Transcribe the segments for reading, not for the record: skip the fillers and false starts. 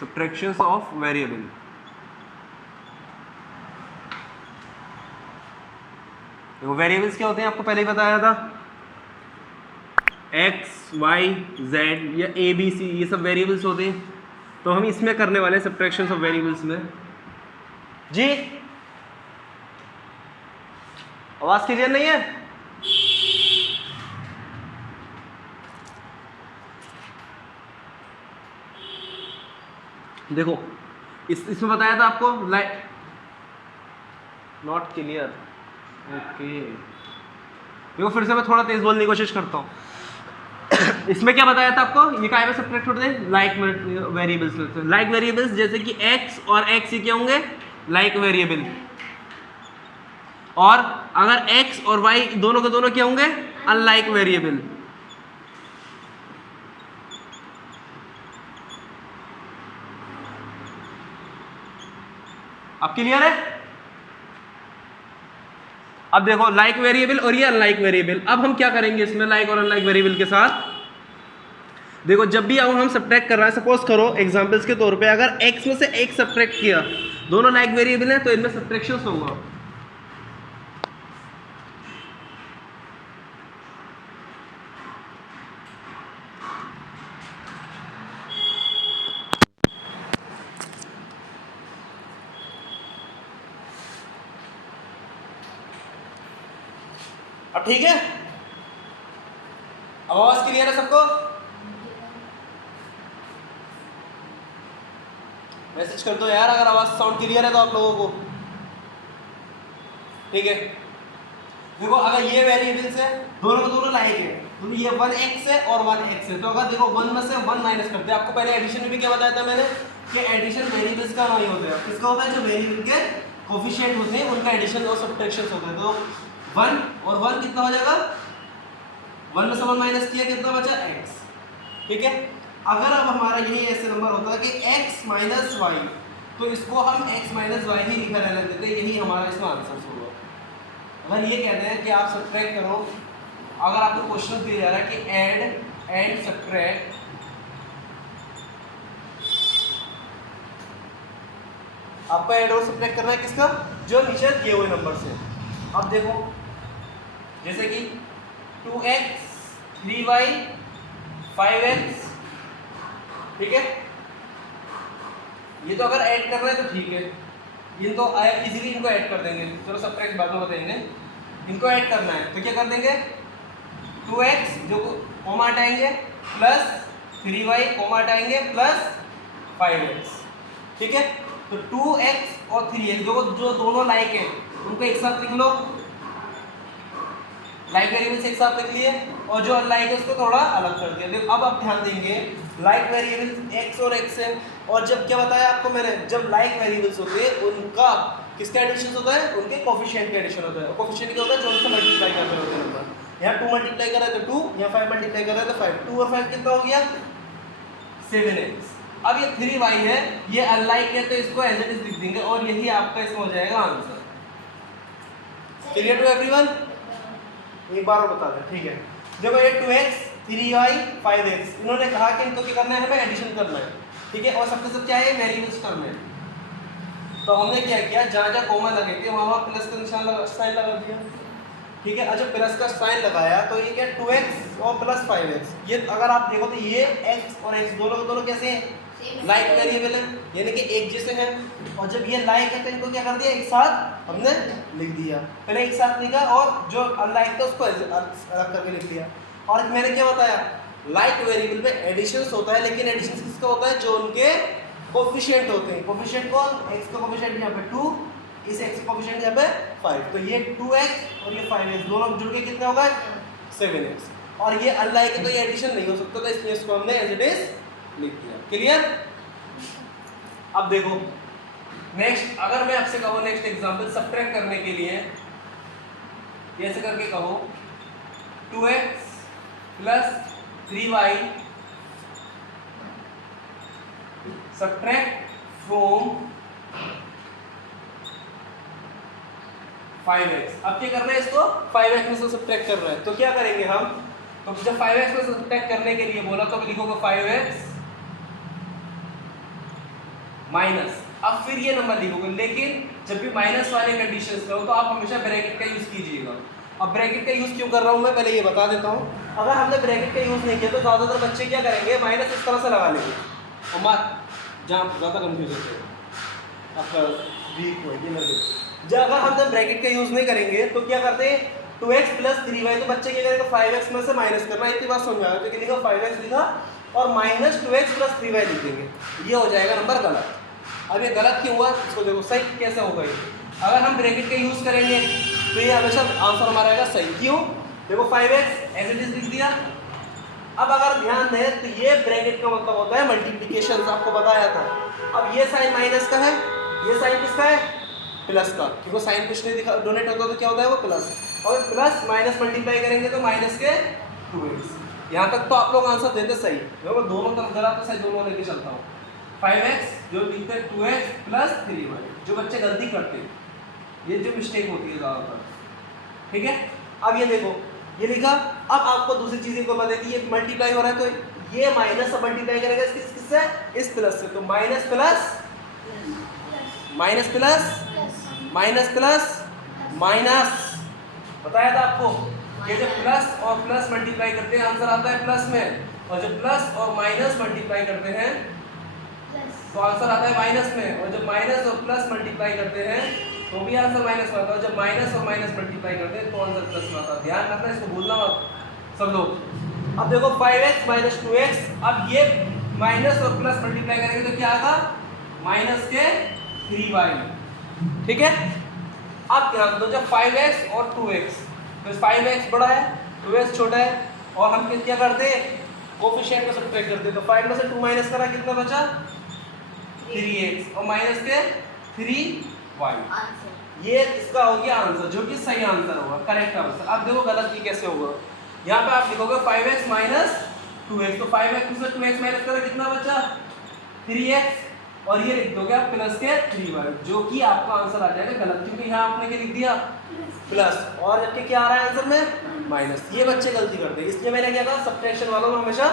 subtractions of variable। देखो variables क्या होते हैं आपको पहले ही बताया था, एक्स वाई जेड या ए बी सी, ये सब वेरिएबल्स होते हैं। तो हम इसमें करने वाले हैं सब्ट्रैक्शंस ऑफ वेरिएबल्स में। जी आवाज क्लियर नहीं है? देखो इसमें बताया था आपको लाइक नॉट क्लियर। ओके देखो फिर से मैं थोड़ा तेज बोलने की कोशिश करता हूँ। इसमें क्या बताया था आपको, ये काय में सब्ट्रैक्ट होते हैं लाइक वेरिएबल्स। लाइक वेरिएबल्स जैसे कि x और x ये क्या होंगे, लाइक वेरिएबल। और अगर x और y दोनों के दोनों क्या होंगे, अनलाइक वेरिएबल। अब क्लियर है? अब देखो लाइक वेरिएबल और ये अनलाइक वेरिएबल। अब हम क्या करेंगे इसमें लाइक और अनलाइक वेरिएबल के साथ, देखो जब भी हम सब्ट्रैक्ट कर रहे हैं, सपोज करो एग्जांपल्स के तौर पे अगर x में से एक सब्ट्रैक्ट किया, दोनों लाइक वेरिएबल हैं तो इनमें सब्ट्रैक्शंस होगा। अब ठीक है, अब आवाज क्लियर है सबको? मैसेज कर दो यार अगर आवाज साउंड क्लियर है तो आप लोगों को। ठीक है देखो अगर ये वेरिएबल्स है दोनों के दोनों लाइक है, तो ये 1x है और 1x है, तो अगर देखो 1 में से 1 माइनस करते हैं, आपको पहले एडिशन में भी क्या बताया था मैंने कि एडिशन वेरिएबल्स का नहीं होता है, किसका होता है, जो वेरिएबल के कोफिशिएंट होते हैं उनका एडिशन और सब्ट्रैक्शन होता है। तो 1 और 1 कितना हो जाएगा, 1 में से 1 माइनस किया कितना बचा x। ठीक है अगर अब हमारा यही ऐसे नंबर होता है कि x माइनस वाई, तो इसको हम x माइनस वाई ही लिखा रहने देते हैं, यही हमारा इसमें आंसर होगा। अगर ये कहते हैं कि आप सब्ट्रैक्ट करो, अगर आपको क्वेश्चन दिया जा रहा है कि ऐड एंड सब्ट्रैक्ट, आपको ऐड और सब्ट्रैक्ट करना है किसका, जो नीचे दिए हुए नंबर से। अब देखो जैसे कि 2x 3y 5x, ठीक है ये तो अगर ऐड कर रहे हैं तो ठीक है, इनको इजीली इनको ऐड कर देंगे, चलो सब्ट्रैक्ट बाद में बताएंगे। इनको ऐड करना है तो क्या कर देंगे, 2x जो कॉमा हटाएंगे प्लस 3y कॉमा हटाएंगे प्लस 5x। ठीक है तो 2x और 3x जो दोनों लाइक है उनको एक साथ लिख लो, लाइक वेरिएबल्स एक साथ लिख लिए, और जो अनलाइक है उसको थोड़ा अलग कर दिया। देखो अब आप ध्यान देंगे लाइक वेरिएबल्स x और x है, और जब क्या बताया आपको मैंने, जब लाइक वेरिएबल्स होते हैं उनका किसका एडिशन होता है, उनके कोफिशिएंट का एडिशन होता है। और कोफिशिएंट क्या होता है, जो उनसे मल्टीप्लाई करते होते हैं नंबर। यहाँ 2 मल्टीप्लाई कर रहा है तो 2, यहाँ 5 मल्टीप्लाई कर रहा है तो 5, 2 और 5 कितना हो गया 7x। अब ये 3y है, ये अनलाइक है तो इसको एज इट इज लिख देंगे, और यही आपका इसमें हो जाएगा आंसर। Clear to everyone? एक बार और बता दें, ठीक है देखो ये 2x 3y 5x, इन्होंने कहा कि इनको क्या करना है, हमें एडिशन करना है। ठीक है और सबके सब क्या है, वेरिएबल्स करने हैं। तो हमने क्या किया, जहाँ जहाँ कॉमा लगे थे वहाँ प्लस का निशान साइन लगा दिया। ठीक है जब प्लस का साइन लगाया तो ये क्या 2x और प्लस 5x, ये अगर आप देखो तो ये x और x दोनों के दोनों कैसे हैं, लाइक वेरिएबल है, यानी कि एक जैसे हैं। और जब ये लाइक है तो इनको क्या कर दिया, एक साथ हमने लिख दिया, पहले एक साथ लिखा और जो अनलाइक था उसको अलग करके लिख दिया। और मैंने क्या बताया, लाइक वेरिएबल में एडिशंस होता है, लेकिन एडिशंस किसका होता है, जो उनके कोफिशिएंट होते हैं। कोफिशिएंट कौन, x का कोफिशिएंट यहाँ पे 2, इस x का कोफिशिएंट यहाँ पे 5, तो ये 2x और ये 5x दोनों जुड़ के कितना होगा 7x। और ये अनलाइक है तो ये एडिशन नहीं हो सकता, तो इसलिए इसको हमने एज इट इज लिख दिया। क्लियर? अब देखो नेक्स्ट, अगर मैं आपसे कहूँ नेक्स्ट एग्जांपल सब्ट्रैक्ट करने के लिए, ऐसे करके कहो 2x plus 3y subtract from 5x। अब क्या कर रहे हैं, इसको 5x में से सब्ट्रैक्ट कर रहे हैं, तो क्या करेंगे हम, तो जब 5x में से सब्ट्रैक्ट करने के लिए बोला तो लिखोगे 5x माइनस, अब फिर ये नंबर लिखोगे, लेकिन जब भी माइनस वाले कंडीशंस में हो तो आप हमेशा ब्रैकेट का यूज़ कीजिएगा। अब ब्रैकेट का यूज़ क्यों कर रहा हूँ मैं पहले ये बता देता हूँ। अगर हमने ब्रैकेट का यूज़ नहीं किया तो ज़्यादातर बच्चे क्या करेंगे, माइनस इस तरह से लगा लेंगे और मार जहाँ ज़्यादा कन्फ्यूज होते हैं आपका वीक हो ये लगे। जब अगर हम जब ब्रैकेट का यूज़ नहीं करेंगे तो क्या करते हैं, 2x प्लस 3y, तो बच्चे क्या करेंगे 5x में से माइनस करना, इतनी बात समझ आया तो क्या लिखा 5x लिखा और माइनस 2x प्लस 3y लिख देंगे, ये हो जाएगा नंबर गलत। अब ये गलत क्यों हुआ इसको देखो, सही कैसे होगा ये, अगर हम ब्रैकेट का यूज़ करेंगे तो ये हमेशा आंसर हमारा आएगा सही। क्यों, देखो 5x एज इट इज लिख दिया। अब अगर ध्यान दें तो ये ब्रैकेट का मतलब होता है मल्टीप्लिकेशन, आपको बताया था। अब ये साइन माइनस का है, ये साइन किसका है, प्लस का, क्योंकि साइन कुछ नहीं दिखा डोनेट होता तो क्या होता है वो प्लस, और प्लस माइनस मल्टीप्लाई करेंगे तो माइनस के 2x। यहाँ तक तो आप लोग आंसर देते सही, देखो दोनों तरफ जरा तो सही दोनों लेके चलता हूँ। 5x जो लिखते हैं 2x प्लस 3y, जो बच्चे गलती करते हैं, ये जो मिस्टेक होती है ज़्यादातर, ठीक है। अब ये देखो ये लिखा, अब आपको दूसरी चीज़ को बता दी, ये मल्टीप्लाई हो रहा है तो ये माइनस से मल्टीप्लाई करेगा किससे, इस प्लस से, तो minus plus minus plus minus plus minus, बताया था आपको कि जब प्लस और प्लस मल्टीप्लाई करते हैं आंसर आता है प्लस में, और जब प्लस और माइनस मल्टीप्लाई करते हैं तो आंसर आता है माइनस में, और जब माइनस और प्लस मल्टीप्लाई करते हैं तो भी आंसर माइनस में आता है, और जब माइनस और माइनस मल्टीप्लाई करते हैं तो आंसर प्लस में आता है। ध्यान रखना, इसको भूलना मत सब लोग। अब देखो 5x माइनस 2x, अब ये माइनस और प्लस मल्टीप्लाई करेंगे तो क्या आएगा, माइनस के 3y, ठीक है। अब ध्यान दो, जब 5x और 2x, तो 5x बड़ा है 2x छोटा है, और हम क्या करते हैं, कोफिशिएंट को सब्ट्रैक्ट करते हैं, तो 5 में से 2 माइनस करा कितना बचा, 3x, और माइनस के 3y, ये इसका हो गया आंसर, जो कि सही आंसर होगा, करेक्ट आंसर। अब देखो गलत ये कैसे होगा, यहाँ पे आप लिखोगे 5x माइनस 2x, तो 5x में से 2x माइनस करा कितना बचा, 3x, और ये लिख दोगे आप प्लस के 3y, जो कि आपका आंसर आ जाएगा गलत, क्योंकि यहाँ आपने क्या लिख दिया प्लस, और जबकि क्या आ रहा है आंसर में माइनस। ये बच्चे गलती करते हैं, इसलिए मैंने क्या कहा सब्ट्रैक्शन वालों में हमेशा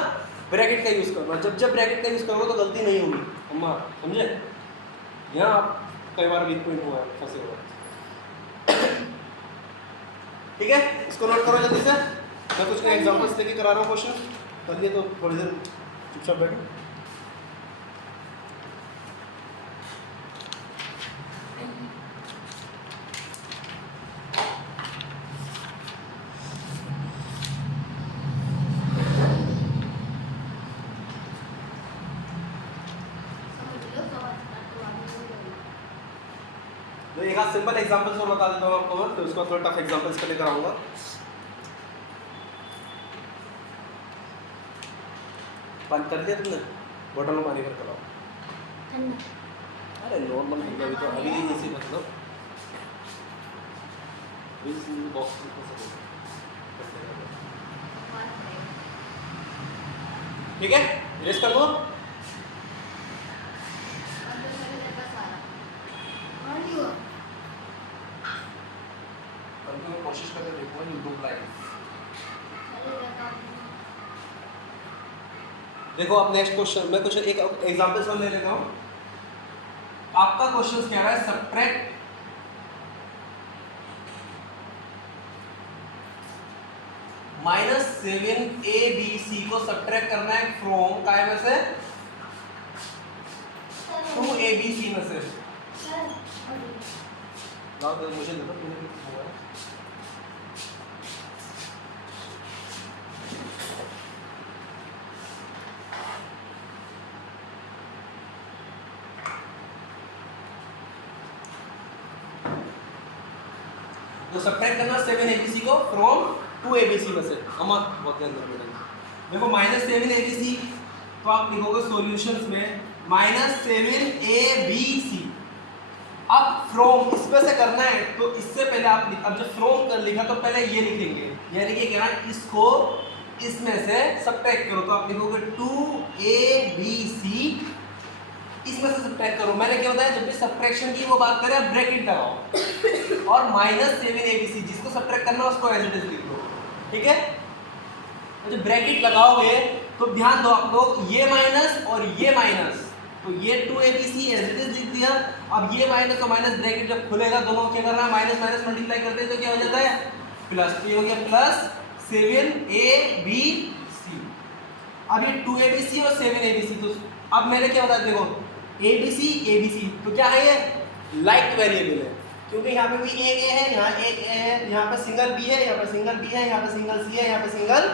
ब्रैकेट का यूज़ करना, जब ब्रैकेट का यूज़ करोगे तो गलती नहीं होगी, अम्मा समझे। यहाँ आप कई बार वीक पॉइंट हुआ है, फंसे हुआ, ठीक है। इसको नोट करो जल्दी से, मैं कुछ एग्जांपल्स लेके करा रहा हूँ क्वेश्चन, करिए तो थोड़ी देर चुपचाप बैठो। तो एक आध सिंपल एग्जांपल्स और बता देता हूँ आपको मैं, फिर उसको थोड़ा टफ एग्जांपल्स के लेकर आऊँगा। पानी कर लिया तुमने, बोतल में पानी भर कर लाओ। अरे नॉर्मल अभी तो अभी इसी मतलब बॉक्स ठीक है, रेस्ट कर दो। कोशिश करके देखो यूट्यूब लाइव। देखो अब नेक्स्ट क्वेश्चन, मैं कुछ एक एग्जांपल से ले लेता हूँ। आपका क्वेश्चन क्या है, सब्ट्रैक्ट -7abc को सब्ट्रैक्ट करना है फ्रॉम काय में से 2abc में से। मुझे दे दो, तो सब्ट्रैक्ट करना 7abc को फ्रॉम 2abc में से। अम्मा बहुत ध्यान रखना, देखो -7abc, तो आप लिखोगे सॉल्यूशंस में -7abc। अब फ्रॉम इसमें से करना है तो इससे पहले आप अब जब फ्रॉम कर लिखा तो पहले ये लिखेंगे, यानी कि क्या ना इसको इसमें से सब्ट्रैक्ट करो, तो आप लिखोगे 2abc इसमें से सब्ट्रैक्ट करो। मैंने क्या बताया, जब भी सब्ट्रैक्शन की वो बात करें ब्रैकेट लगाओ और -7abc जिसको सब्ट्रैक्ट करना है उसको एज इट इज लिख लो, ठीक है। तो जब ब्रैकेट लगाओगे तो ध्यान दो आप लोग, ये माइनस और ये माइनस, तो ये 2abc एज इट इज लिख दिया। अब ये माइनस और माइनस ब्रैकेट जब खुलेगा दोनों क्या करना है, माइनस माइनस मल्टीप्लाई करते हैं तो क्या हो जाता है प्लस, तो ये हो गया प्लस 7abc। अब ये 2abc और 7abc, तो अब मैंने क्या बताया देखो abc abc तो क्या है ये लाइक वेरिएबल है, क्योंकि यहाँ पे भी एक ए है, यहाँ एक ए है, यहाँ पे सिंगल बी है, यहाँ पे सिंगल बी है, यहाँ पे सिंगल सी है, यहाँ पे सिंगल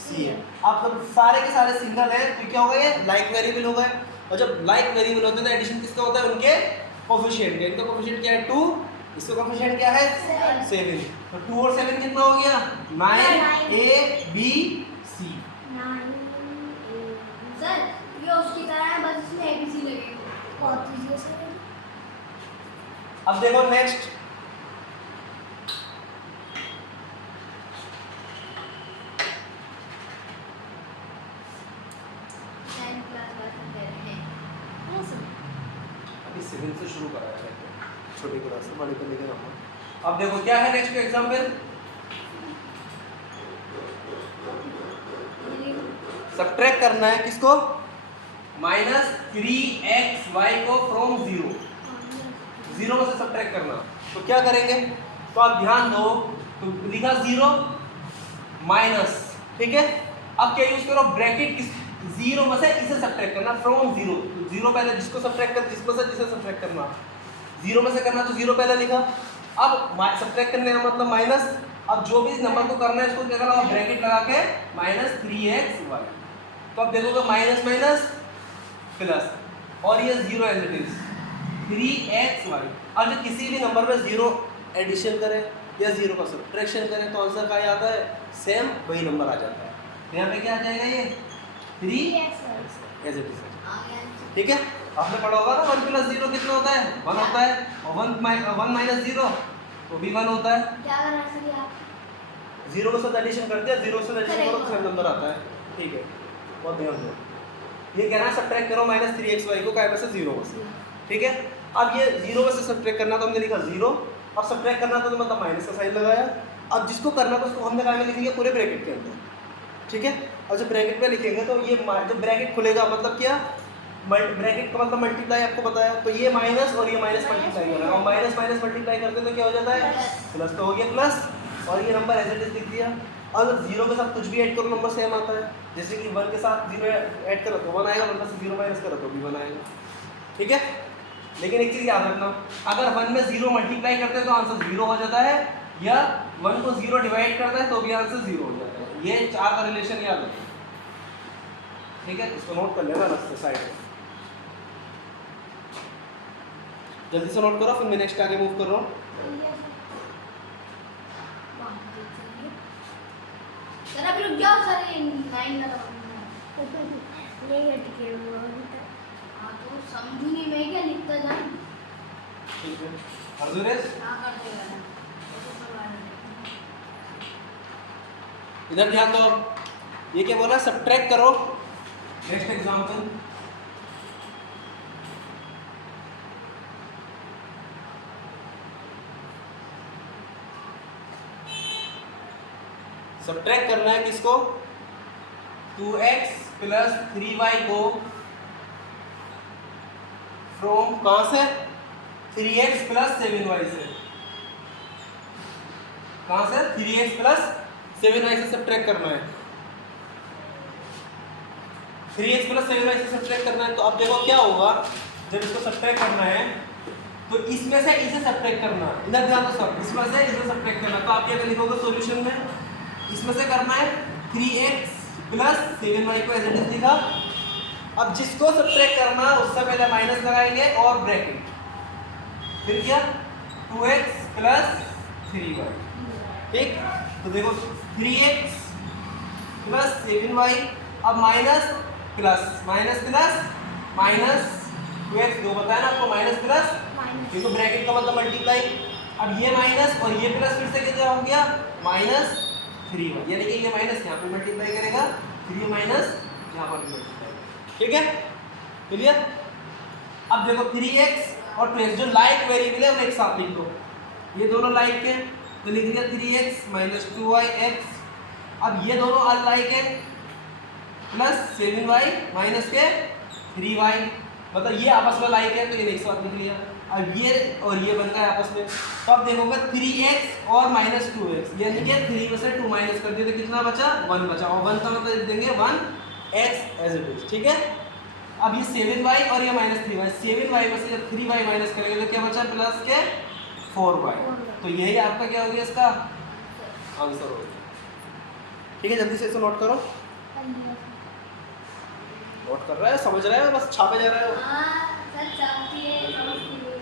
सी है। अब तो सारे के सारे सिंगल हैं तो क्या होगा ये लाइक वेरिएबल हो गए। और जब लाइक वेरिएबल होते हैं तो एडिशन किसका होता है, उनके कोफिशिएंट का। इनका कोफिशिएंट क्या है 2, इसका कोफिशिएंट क्या है 7। तो 2 और 7 कितना हो गया 9abc। सर ये उसकी तरह है, बस इसमें एबीसी लगेगा। और दीजिए सर। अब देखो नेक्स्ट, अभी 7 से शुरू कराया है, छोटी क्लास से बड़ी पे लेके जाऊंगा। अब देखो क्या है नेक्स्ट एग्जांपल, सब्ट्रैक्ट करना है किसको, -3xy को फ्रॉम 0 में से सब्ट्रैक्ट करना। तो क्या करेंगे, तो आप ध्यान दो, तो लिखा 0 माइनस, ठीक है। अब क्या यूज करो ब्रैकेट, किस 0 में से इसे सब्ट्रैक्ट करना फ्रॉम 0। तो 0 पहले जिसको सब्ट्रैक्ट कर, जिसमें से जिसे सब्ट्रैक्ट करना 0 में से करना, तो 0 पहले लिखा। अब सब्ट्रैक्ट करने का मतलब माइनस, अब जो भी नंबर को करना है इसको क्या करना, ब्रैकेट लगा के -3xy। तो अब देखोगे माइनस माइनस प्लस, और ये 0 एज इट इज 3xy। अब जब किसी भी नंबर में 0 एडिशन करें या 0 का सब्ट्रैक्शन करें तो आंसर क्या आता है, सेम वही नंबर आ जाता है। तो यहाँ पे क्या आ जाएगा ये 3 एज इट इज, ठीक है। आपने पढ़ा होगा ना 1 + 0 कितना होता है 1 होता है, और 1 - 0 तो भी 1 होता है। क्या करना चाहिए आप, 0 के साथ एडिशन कर दिया, 0 से एडिशन करो तो सेम नंबर आता है, ठीक है। बहुत ध्यान दो, ये कहना है सब्ट्रैक्ट करो -3xy को काय में से 0 में से, ठीक है। अब ये 0 में से सब्ट्रैक्ट करना तो हमने लिखा 0, अब सब्ट्रैक्ट करना तो मतलब माइनस का साइन लगाया। अब जिसको करना तो उसको हमने काय में लिखेंगे, पूरे ब्रैकेट के अंदर, ठीक है। और जब ब्रैकेट में लिखेंगे तो ये जब ब्रैकेट खुलेगा मतलब क्या, ब्रैकेट का मतलब मल्टीप्लाई आपको बताया, तो ये माइनस और ये माइनस मल्टीप्लाई करेगा, और माइनस माइनस मल्टीप्लाई करते तो क्या हो जाता है प्लस, तो हो गया प्लस, और ये नंबर एज इट इज लिख दिया। अगर 0 के साथ कुछ भी ऐड करो नंबर सेम आता है, जैसे कि 1 के साथ 0 ऐड करो तो 1 आएगा, 1 में से 0 माइनस करो तो भी 1 आएगा, ठीक है। लेकिन एक चीज़ याद रखना, अगर 1 में 0 मल्टीप्लाई करते हैं तो आंसर 0 हो जाता है, या 1 को 0 डिवाइड करता है तो भी आंसर 0 हो जाता है। ये 4 का रिलेशन याद रखना, ठीक है। इसको नोट कर लेना अलग से साइड में, जल्दी से नोट करो, फिर मैं नेक्स्ट आगे मूव कर रहा हूँ। सर अभी रुक जाओ सर, ये 9 लगा नहीं अटके वो हाँ, तो समझूंगी मैं क्या लिखता जाऊं, ठीक है। अर्जुनेश हाँ कर देगा, इधर ध्यान दो, ये क्या बोला, सब्ट्रैक्ट करो। नेक्स्ट एग्जांपल, सब्ट्रैक्ट करना है किसको, 2x + 3y को फ्रॉम कहां से, 3x + 7y से, कहां से 3x + 7y से सब्ट्रैक्ट करना है, 3x + 7y से सब्ट्रैक्ट करना है। तो अब देखो क्या होगा, जब इसको सब्ट्रैक्ट करना है तो इसमें से इसे सब्ट्रैक्ट करना, इधर ध्यान दो सब, इसमें से इसे सब्ट्रैक्ट करना। तो आप क्या लिखोगे सॉल्यूशन में, इसमें से करना है 3x + 7y को एज इट इज लिखा। अब जिसको सब्ट्रैक्ट करना उससे पहले माइनस लगाएंगे और ब्रैकेट, फिर क्या 2x + 3y, ठीक। तो देखो 3x + 7y, अब minus plus minus plus minus 2x, दो बताया ना आपको, माइनस प्लस, क्योंकि ब्रैकेट का मतलब मल्टीप्लाई। अब ये माइनस और ये प्लस फिर से कितना हो गया -3y, यानी कि ये माइनस यहाँ पे मल्टीप्लाई करेगा, 3 माइनस यहाँ पर मल्टीप्लाई, ठीक है, क्लियर। अब देखो 3x और 2x जो लाइक वेरिएबल है वो एक साथ लिख दो, ये दोनों लाइक है तो लिख दिया 3x - 2yx। अब ये दोनों अनलाइक है, +7y - के 3y, मतलब ये आपस में लाइक है तो ये एक साथ लिख लिया। अब ये और ये बन गए आपस में, तो अब देखोगे 3x और -2x, यानी कि 3 में से 2 माइनस कर दिए तो कितना बचा, 1 बचा, और 1 का मतलब लिख देंगे 1x एज इट इज, ठीक है। अब ये 7y और ये -3y, 7y में से जब 3y माइनस करेंगे तो क्या बचा, प्लस के 4y, तो यही आपका क्या हो गया, इसका आंसर हो गया। ठीक है, जल्दी से इसे नोट करो। नोट कर रहा है, समझ रहा है, बस छापे जा रहा है। हाँ, सर चाहती है, समझती है।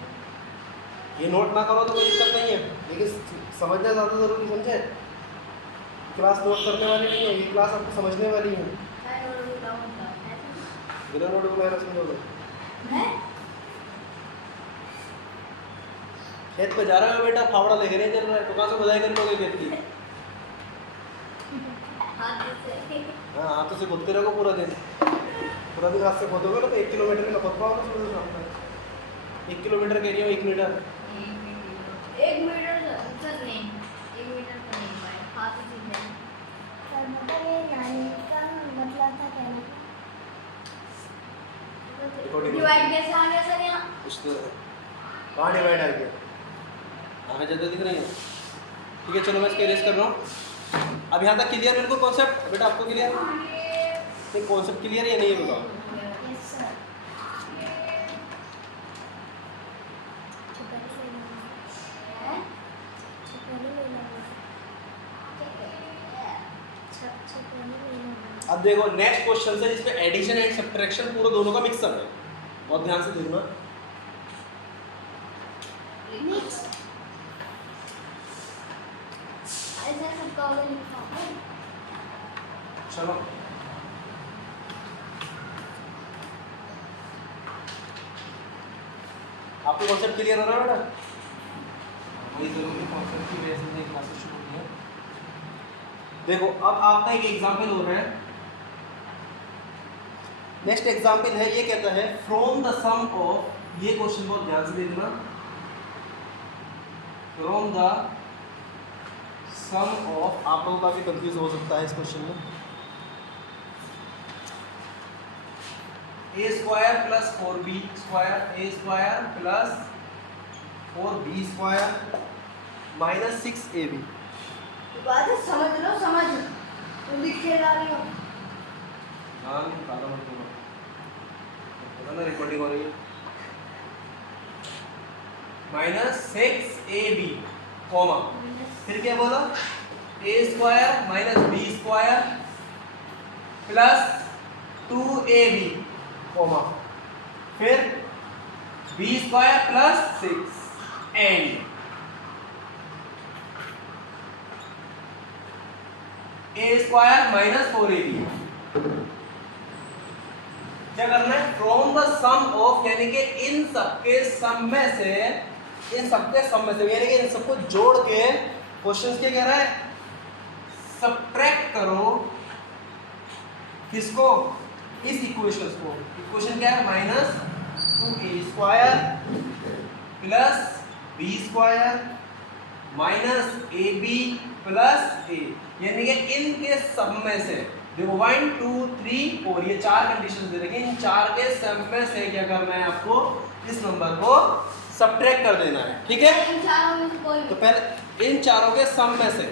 ये नोट ना करो तो कोई दिक्कत नहीं है, लेकिन समझना ज़्यादा ज़रूरी, समझे। क्लास नोट करने वाली नहीं है, ये क्लास आपको समझने वाली है। मैं नोट बुलाऊंगा, बिना नोट बुलाए समझोगे। मैं खेत पे जा रहे हो बेटा, फावड़ा लेके नहीं चल रहा है, तो कहाँ से खुदाई कर लोगे खेत की। हाथ से हाँ, हाथों से खोदते रहोगे पूरा दिन हाथ से खोदोगे ना तो 1 किलोमीटर में खोद पाओगे सुबह शाम तक। 1 किलोमीटर कह रही हो, 1 मीटर। 1 मीटर सर नहीं, 1 मीटर तो नहीं पाए, हाथ से मैं सर मतलब ये नानी का मतलब था कहना डिवाइड कैसे आ गया सर यहाँ? कुछ तो कहाँ डिवाइड आ गया, आगे ज़्यादा दिख रही है। ठीक है, चलो मैं इसको इरेज कर रहा हूँ। अब यहाँ तक क्लियर बिल्कुल कॉन्सेप्ट, बेटा आपको क्लियर नहीं, कॉन्सेप्ट क्लियर है नहीं, ये बताओ। यस सर हैं? अब देखो नेक्स्ट क्वेश्चन से, जिसमें एडिशन एंड सब्ट्रैक्शन पूरा दोनों का मिक्सअप है, बहुत ध्यान से देखना। मिक्स ऐसा सबका होगा लिखा है। चलो आपको कॉन्सेप्ट क्लियर हो रहा है बेटा? वही जरूरी कॉन्सेप्ट की वजह से क्लासेस शुरू हुई है। देखो अब आपका एक एग्जांपल हो रहा है, नेक्स्ट एग्जांपल है, ये कहता है फ्रॉम द सम ऑफ, ये क्वेश्चन बहुत ध्यान से देखना, फ्रॉम द सम ऑफ, आप लोगों काफी कंफ्यूज हो सकता है इस क्वेश्चन में, a square plus 4b square, a square plus 4b square minus 6ab। बात है, समझ लो, समझ तो लिख के ला रही हो। हाँ काला मत बोलो, पता ना रिकॉर्डिंग हो रही है। माइनस 6ab कॉमा, फिर क्या बोला, a square minus b square plus 2ab comma, फिर b square plus 6 and a square minus 4ab। क्या करना है, फ्रॉम द सम ऑफ, यानी कि इन सबके सम में से, इन सबके सम में से, यानी कि इन सबको जोड़ के क्वेश्चन क्या कह रहा है, सब्ट्रैक्ट करो किसको, इस इक्वेशन को। इक्वेशन क्या है, minus 2a square plus b square minus ab plus a, यानी कि इनके सम में से, देखो 1 2 3 4 ये 4 कंडीशंस दे रखी, इन 4 के सम में से क्या करना है आपको, इस नंबर को सब्ट्रैक्ट कर देना है। ठीक है, इन चारों में से कोई तो पहले इन चारों के सम में से,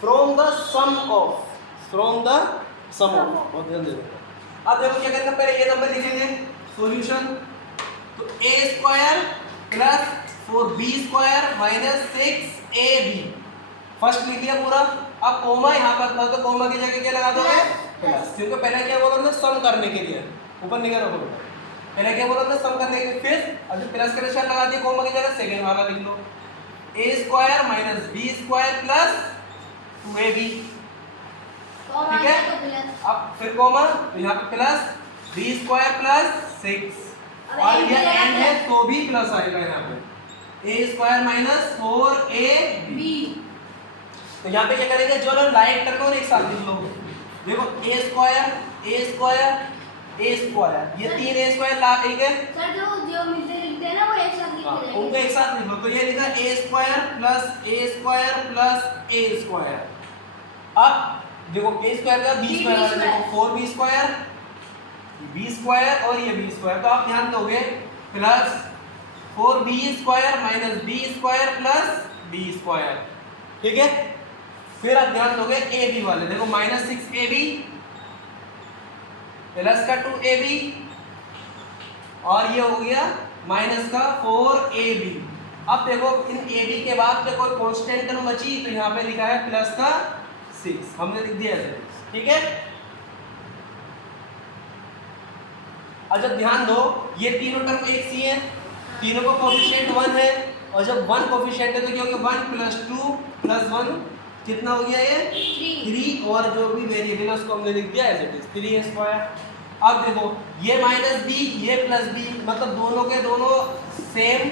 from the sum of, from the sum of, बहुत ध्यान देना। अब देखो क्या करना, पहले ये नंबर लिखेंगे, सॉल्यूशन, तो a square plus 4b square minus 6ab, first लिख लिया पूरा। अब कोमा यहाँ पर था तो कोमा की जगह क्या लगा दोगे, प्लस, क्योंकि पहले क्या बोला हमने, सम करने के लिए, ऊपर नहीं कर रखो, पहले क्या बोला हमने, सम करने के लिए, फिर अभी प्लस का निशान लगा दिया कोमा की जगह, सेकंड वाला लिख लो, a square minus b square plus 2ab, ठीक है। तो प्लस, अब फिर कोमा, तो यहाँ पे प्लस b स्क्वायर प्लस 6, और ये एंड है तो भी प्लस आएगा यहाँ पे, a स्क्वायर माइनस 4ab। तो यहाँ पे क्या करेंगे, जो लोग लाइक टर्म और एक साथ लिख लो, देखो a स्क्वायर ये तीन a स्क्वायर ला एक है, सर जो मिलते लिखते हैं ना वो एक साथ लिख के उनको एक साथ लिख लो, तो ये लिखा a square plus a square. अब देखो a स्क्वायर का b स्क्वायर वाला देखो 4b स्क्वायर बी स्क्वायर और ये बी स्क्वायर, तो आप ध्यान दोगे plus 4b square minus B square plus B square, ठीक है। फिर आप ध्यान दोगे ए बी वाले, देखो माइनस 6ab प्लस का 2ab और ये हो गया माइनस का 4ab। अब देखो इन ab के बाद पे कोई कांस्टेंट टर्म बची, तो यहाँ पे लिखा है प्लस का 6, हमने लिख दिया ऐसे, ठीक है। और जब ध्यान दो ये तीनों टर्म एक सी है, तीनों का कोफिशिएंट 1 है, और जब 1 कोफिशिएंट है तो क्या हो गया 1 प्लस 2 प्लस 1 कितना हो गया ये 3, और जो भी वेरिएबल है उसको हमने लिख दिया एज इट इज 3 स्क्वायर। अब देखो ये माइनस बी ये प्लस बी, मतलब दोनों के दोनों सेम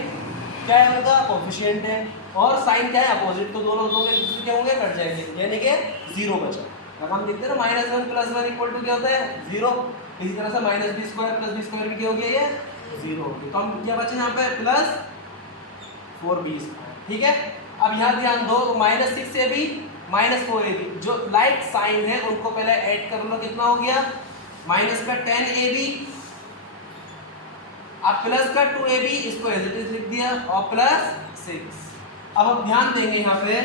क्या है उनका कोफिशिएंट है, और साइन क्या है अपोजिट, तो दोनों दोनों एक दूसरे क्या होंगे कट जाएंगे, यानी कि 0 बचा। अब हम देखते हैं ना -1 + 1 = क्या होता है 0, इसी तरह से minus B square plus B square भी क्या हो गया ये 0 हो गया, तो हम क्या बचे यहाँ पे प्लस 4b स्क्वायर, ठीक है। अब यहाँ ध्यान दो माइनस 6ab माइनस 4ab, जो लाइक साइन है उनको पहले ऐड कर लो, कितना हो गया माइनस का 10ab, अब प्लस का 2ab, इसको एज इट इज लिख दिया, और प्लस 6। अब हम ध्यान देंगे यहाँ पे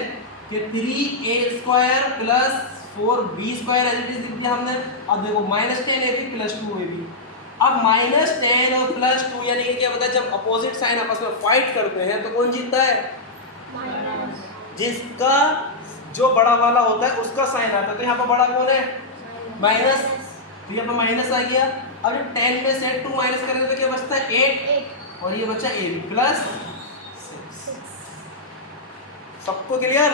कि 3a square plus 4b square as it is लिख दिया हमने। अब देखो -10ab प्लस 2ab, अब -10 और प्लस 2 यानी कि क्या बताया, जब अपोजिट साइन आपस में फाइट करते हैं तो कौन जीतता है, जिसका जो बड़ा वाला होता है उसका साइन आता है, तो यहाँ पर बड़ा कौन है माइनस, तो यहाँ पर माइनस आ गया। अब 10 में से 2 माइनस करेंगे तो क्या बचता है 8, और ये बचा a प्लस 6। सबको क्लियर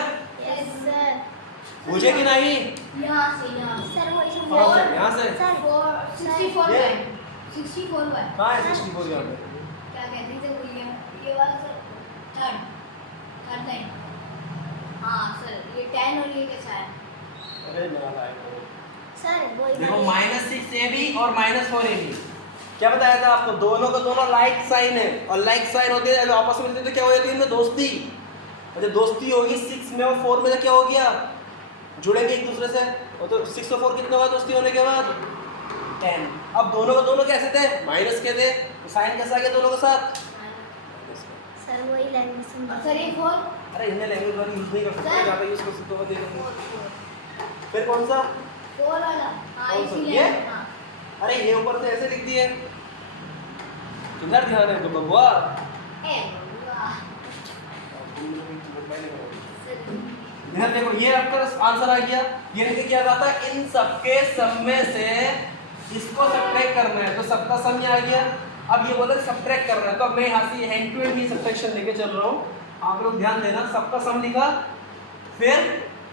मुझे कि नहीं, यहाँ से सर वो इसे हाँ सर, यहाँ से सर 64 ये? 64 है, कहाँ है 64 यहाँ पे, क्या कहते थे वो, ये वाला सर थर्ड लाइन, हाँ सर ये 10 और ये कैसा है, अरे मेरा भाई सर वो देखो -6ab और -4ab, क्या बताया था आपको, दोनों का दोनों लाइक साइन है, और लाइक साइन होते हैं जब आपस में मिलते हैं तो क्या हो जाती है इनमें दोस्ती, और जब दोस्ती होगी 6 में और 4 में तो क्या हो गया जुड़ेंगे एक दूसरे से, और तो 6 और 4 कितने हुआ दोस्ती होने के बाद 10। अब दोनों का दोनों कैसे थे माइनस के थे, तो साइन कैसा आ गया दोनों के साथ, सर वही लैंग्वेज समझा सर ये 4 अरे इन्हें लैंग्वेज वाली यूज नहीं कर सकते, सर। ज़्यादा यूज कर सकते हो देखेंगे। फिर कौन सा, 4 वाला, हाँ कौन सा? इसीलिए ये? हाँ अरे ये ऊपर से ऐसे लिख दिए, किधर ध्यान है तो बबुआ, ए वाह इधर देखो ये आपका आंसर आ गया, ये नहीं किया जाता इन सबके सम में से इसको सब्ट्रैक्ट करना है, तो सबका सम ये आ गया। अब ये बोला सब्ट्रैक्ट करना है, तो अब मैं यहाँ से हैंड टू हैंड ही सब्ट्रैक्शन लेके चल रहा हूँ, आप लोग ध्यान देना, सबका सम लिखा, फिर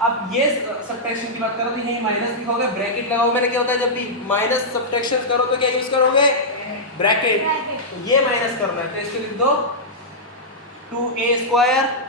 अब ये सब्ट्रैक्शन की बात करो तो यही माइनस लिखोगे, ब्रैकेट लगाओ, मैंने क्या होता है जब भी माइनस सब्ट्रैक्शन करो तो क्या यूज करोगे ब्रैकेट, तो ये माइनस करना है, तो इसको लिख दो 2a स्क्वायर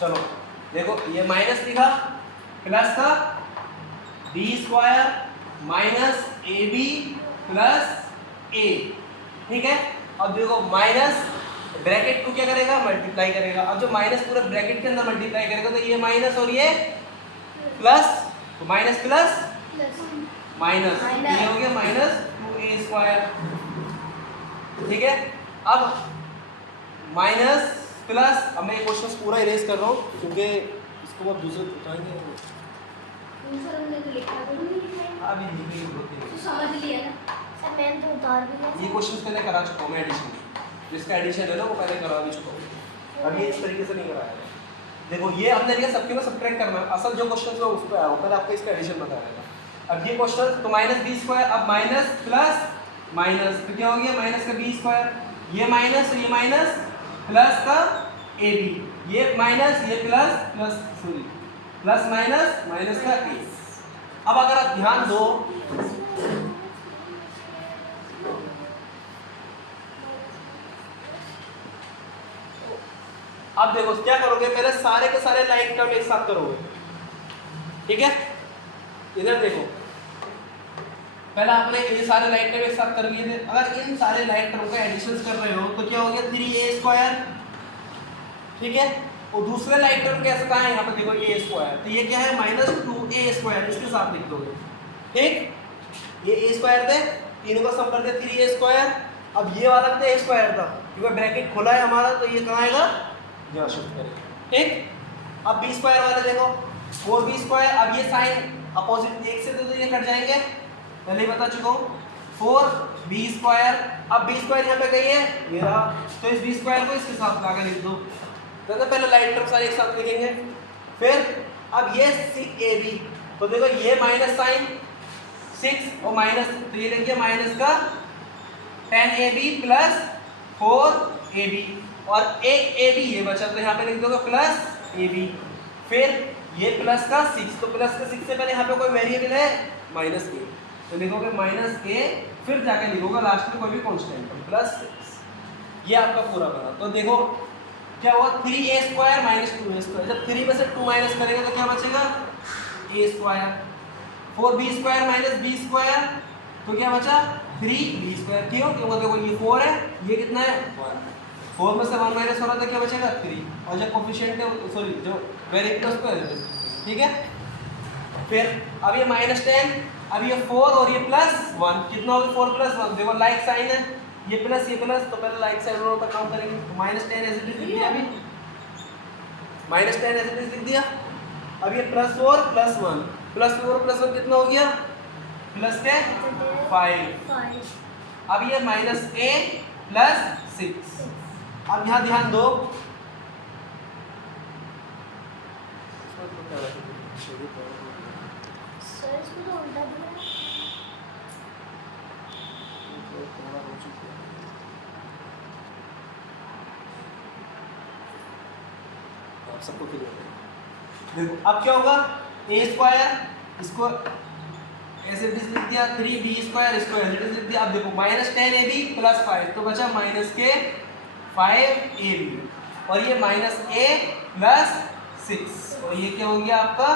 चलो देखो ये माइनस लिखा, प्लस था b square minus ab plus a, ठीक है। अब देखो माइनस ब्रैकेट को क्या करेगा मल्टीप्लाई करेगा, अब जो माइनस पूरे ब्रैकेट के अंदर मल्टीप्लाई करेगा तो ये माइनस और ये प्लस, तो माइनस प्लस माइनस, ये हो गया -2a स्क्वायर, ठीक है। अब माइनस प्लस, अब मैं ये क्वेश्चन पूरा इरेज कर रहा हूँ क्योंकि इसको अब दूसरे उठाएंगे, सर हमने तो लिखा तो नहीं लिखा अभी लिखने की होती है, तो समझ लिया ना सर मैंने तो उतार भी ये लिया क्वेश्चन पहले करा चुका हूँ मैं एडिशन, जिसका एडिशन है ना वो पहले करा भी चुका हूँ, अब ये इस तरीके से नहीं कराया है। देखो ये हमने लिया सबके में सब्ट्रैक्ट करना है, असल जो क्वेश्चन है उस पर आया हूँ, पहले आपको इसका एडिशन बता रहेगा। अब ये क्वेश्चन तो -b स्क्वायर, अब माइनस प्लस माइनस, तो क्या हो गया माइनस का b स्क्वायर, ये माइनस ये माइनस प्लस का ab, ये माइनस ये plus plus sorry plus minus minus का a। अब अगर आप ध्यान दो अब देखो क्या करोगे, पहले सारे के सारे लाइक टर्म एक साथ करोगे, ठीक है। इधर देखो, पहले आपने ये सारे लाइक टर्म एक साथ कर लिए थे। अगर इन सारे लाइक टर्म का एडिशन कर रहे हो तो क्या हो गया 3a², ठीक है। और दूसरे लाइक टर्म कैसे कहा है यहाँ पे देखो a², तो ये क्या है -2a², इसके साथ लिख दोगे, ठीक। ये a² थे, तीनों का सम करते 3a²। अब ये वाला भी तो a² था, क्योंकि ब्रैकेट खुला है हमारा, तो ये कहाँ आएगा, यहाँ शिफ्ट करेंगे, ठीक। अब b² वाले देखो 4b², अब ये साइन अपोजिट एक से तो ये कट जाएंगे, पहले ही बता चुका हूँ। 4b², अब b² यहाँ पे गई है, ये रहा, तो इस b² को इसके साथ लाकर लिख दो। तो पहले लाइट टर्म सारे एक साथ लिखेंगे। फिर अब ये 6ab, तो देखो ये माइनस साइन 6 और माइनस, तो ये लिखिए माइनस का 10ab प्लस 4ab, और एक ab ये बचा, तो यहाँ पे लिख दोगे प्लस ab। फिर ये प्लस का 6, तो प्लस का 6 से पहले यहाँ पे कोई वेरिएबल है -a, तो लिखोगे -a, फिर जाके लिखोगे लास्ट में कोई भी कांस्टेंट +6। ये आपका पूरा बना। तो देखो क्या हुआ 3a² -2a², जब 3 में से 2 माइनस करेंगे तो क्या बचेगा a²। 4b² -b², तो क्या बचा 3b², क्यों, क्योंकि देखो ये 4 है, ये कितना है 1, 4 में से 1 माइनस हो रहा तो क्या बचेगा 3, और जब कोफिशिएंट है सॉरी जो वेरिएबल उसको, ठीक है। फिर अब ये -10, अब ये 4 और ये +1, कितना होगा 4 + 1, देखो लाइक साइन है, ये प्लस ये प्लस, तो पहले लाइक साइन दोनों पर काउंट करेंगे। तो -10 ऐसे लिख दिया, अभी -10 ऐसे लिख दिया। अब ये +4 + 1, +4 + 1 कितना हो गया +5। अब ये -a + 6। अब यहाँ ध्यान दो, सर इसको तो उल्टा दिया। सबको क्लियर है। देखो अब क्या होगा a², इसको ऐसे लिख दिया, 3b² इसको ऐसे लिख दिया। अब देखो -10ab + 5, तो बचा -5ab, और ये -a + 6, और ये क्या हो गया आपका,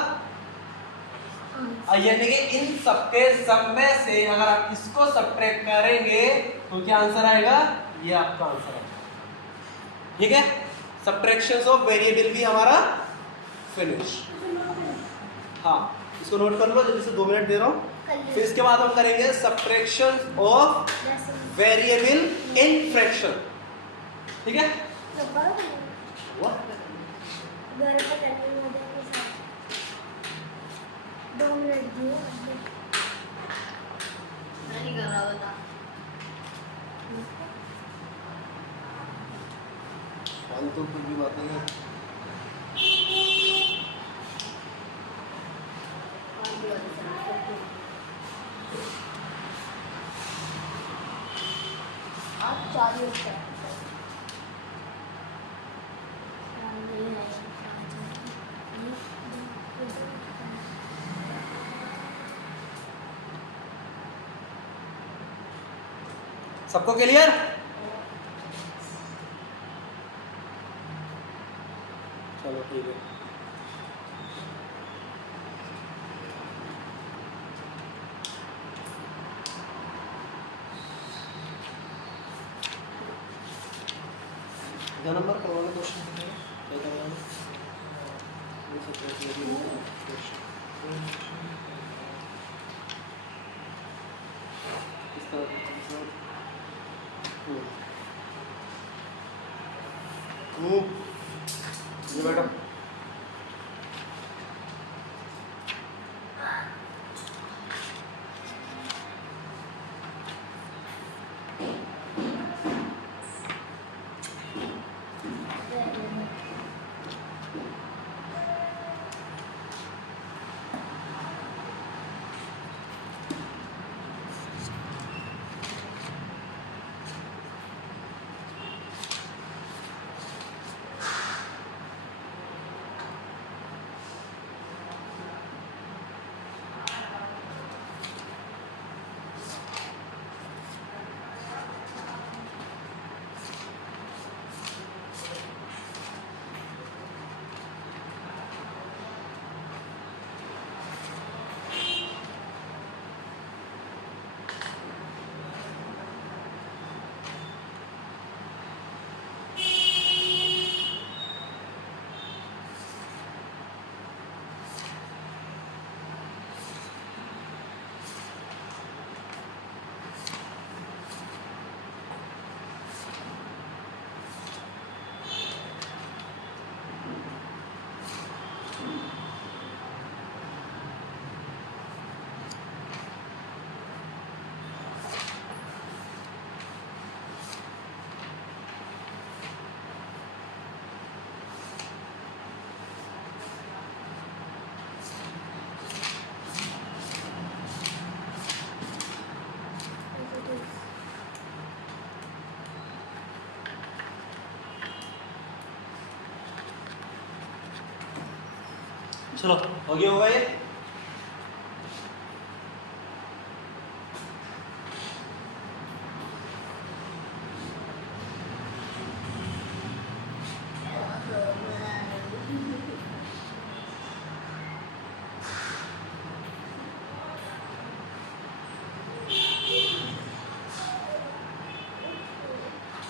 यानी कि इन सबके सम में से अगर आप इसको सब्ट्रैक्ट करेंगे तो क्या आंसर आएगा, ये आपका आंसर आएगा, ठीक है। सब्ट्रैक्शंस ऑफ वेरिएबल भी हमारा फिनिश। हाँ इसको नोट कर लो, जल्दी से 2 मिनट दे रहा हूँ। फिर इसके बाद हम करेंगे subtractions of variable in fraction, ठीक है। घर पे करने में मजा के साथ 2 मिनट दिए। नहीं कर रहा बता। फालतू कुछ भी बातें हैं। आज 4 होता है। सबको क्लियर? चलो ठीक है। नंबर करवाने क्वेश्चन क्या करवाना ये बेटा चलो हो गया होगा ये।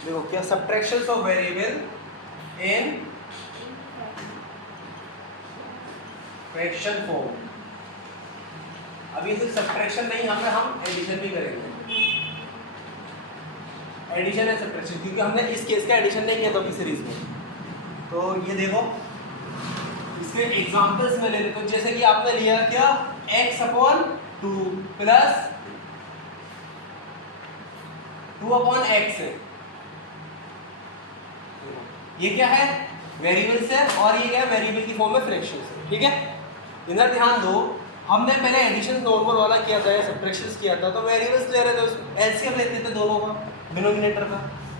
देखो क्या subtractions of variable in fraction form. अब ये सिर्फ सब्ट्रैक्शन नहीं, हम एडिशन भी करेंगे, एडिशन एंड सब्ट्रैक्शन, क्योंकि हमने इस केस का एडिशन नहीं किया था अभी सीरीज में। तो ये देखो इसके एग्जांपल्स में ले लेते हैं। जैसे कि आपने लिया क्या x/2 प्लस 2/x है, ये क्या है वेरिएबल से, और ये क्या है वेरिएबल की फॉर्म में फ्रैक्शन से। ठीक है, इधर ध्यान दो, हमने पहले एडिशन नॉर्मल वाला किया था या सब्ट्रैक्शंस किया था, तो वेरिएबल्स ले रहे थे, एलसीएम लेते थे दोनों का, डिनोमिनेटर का।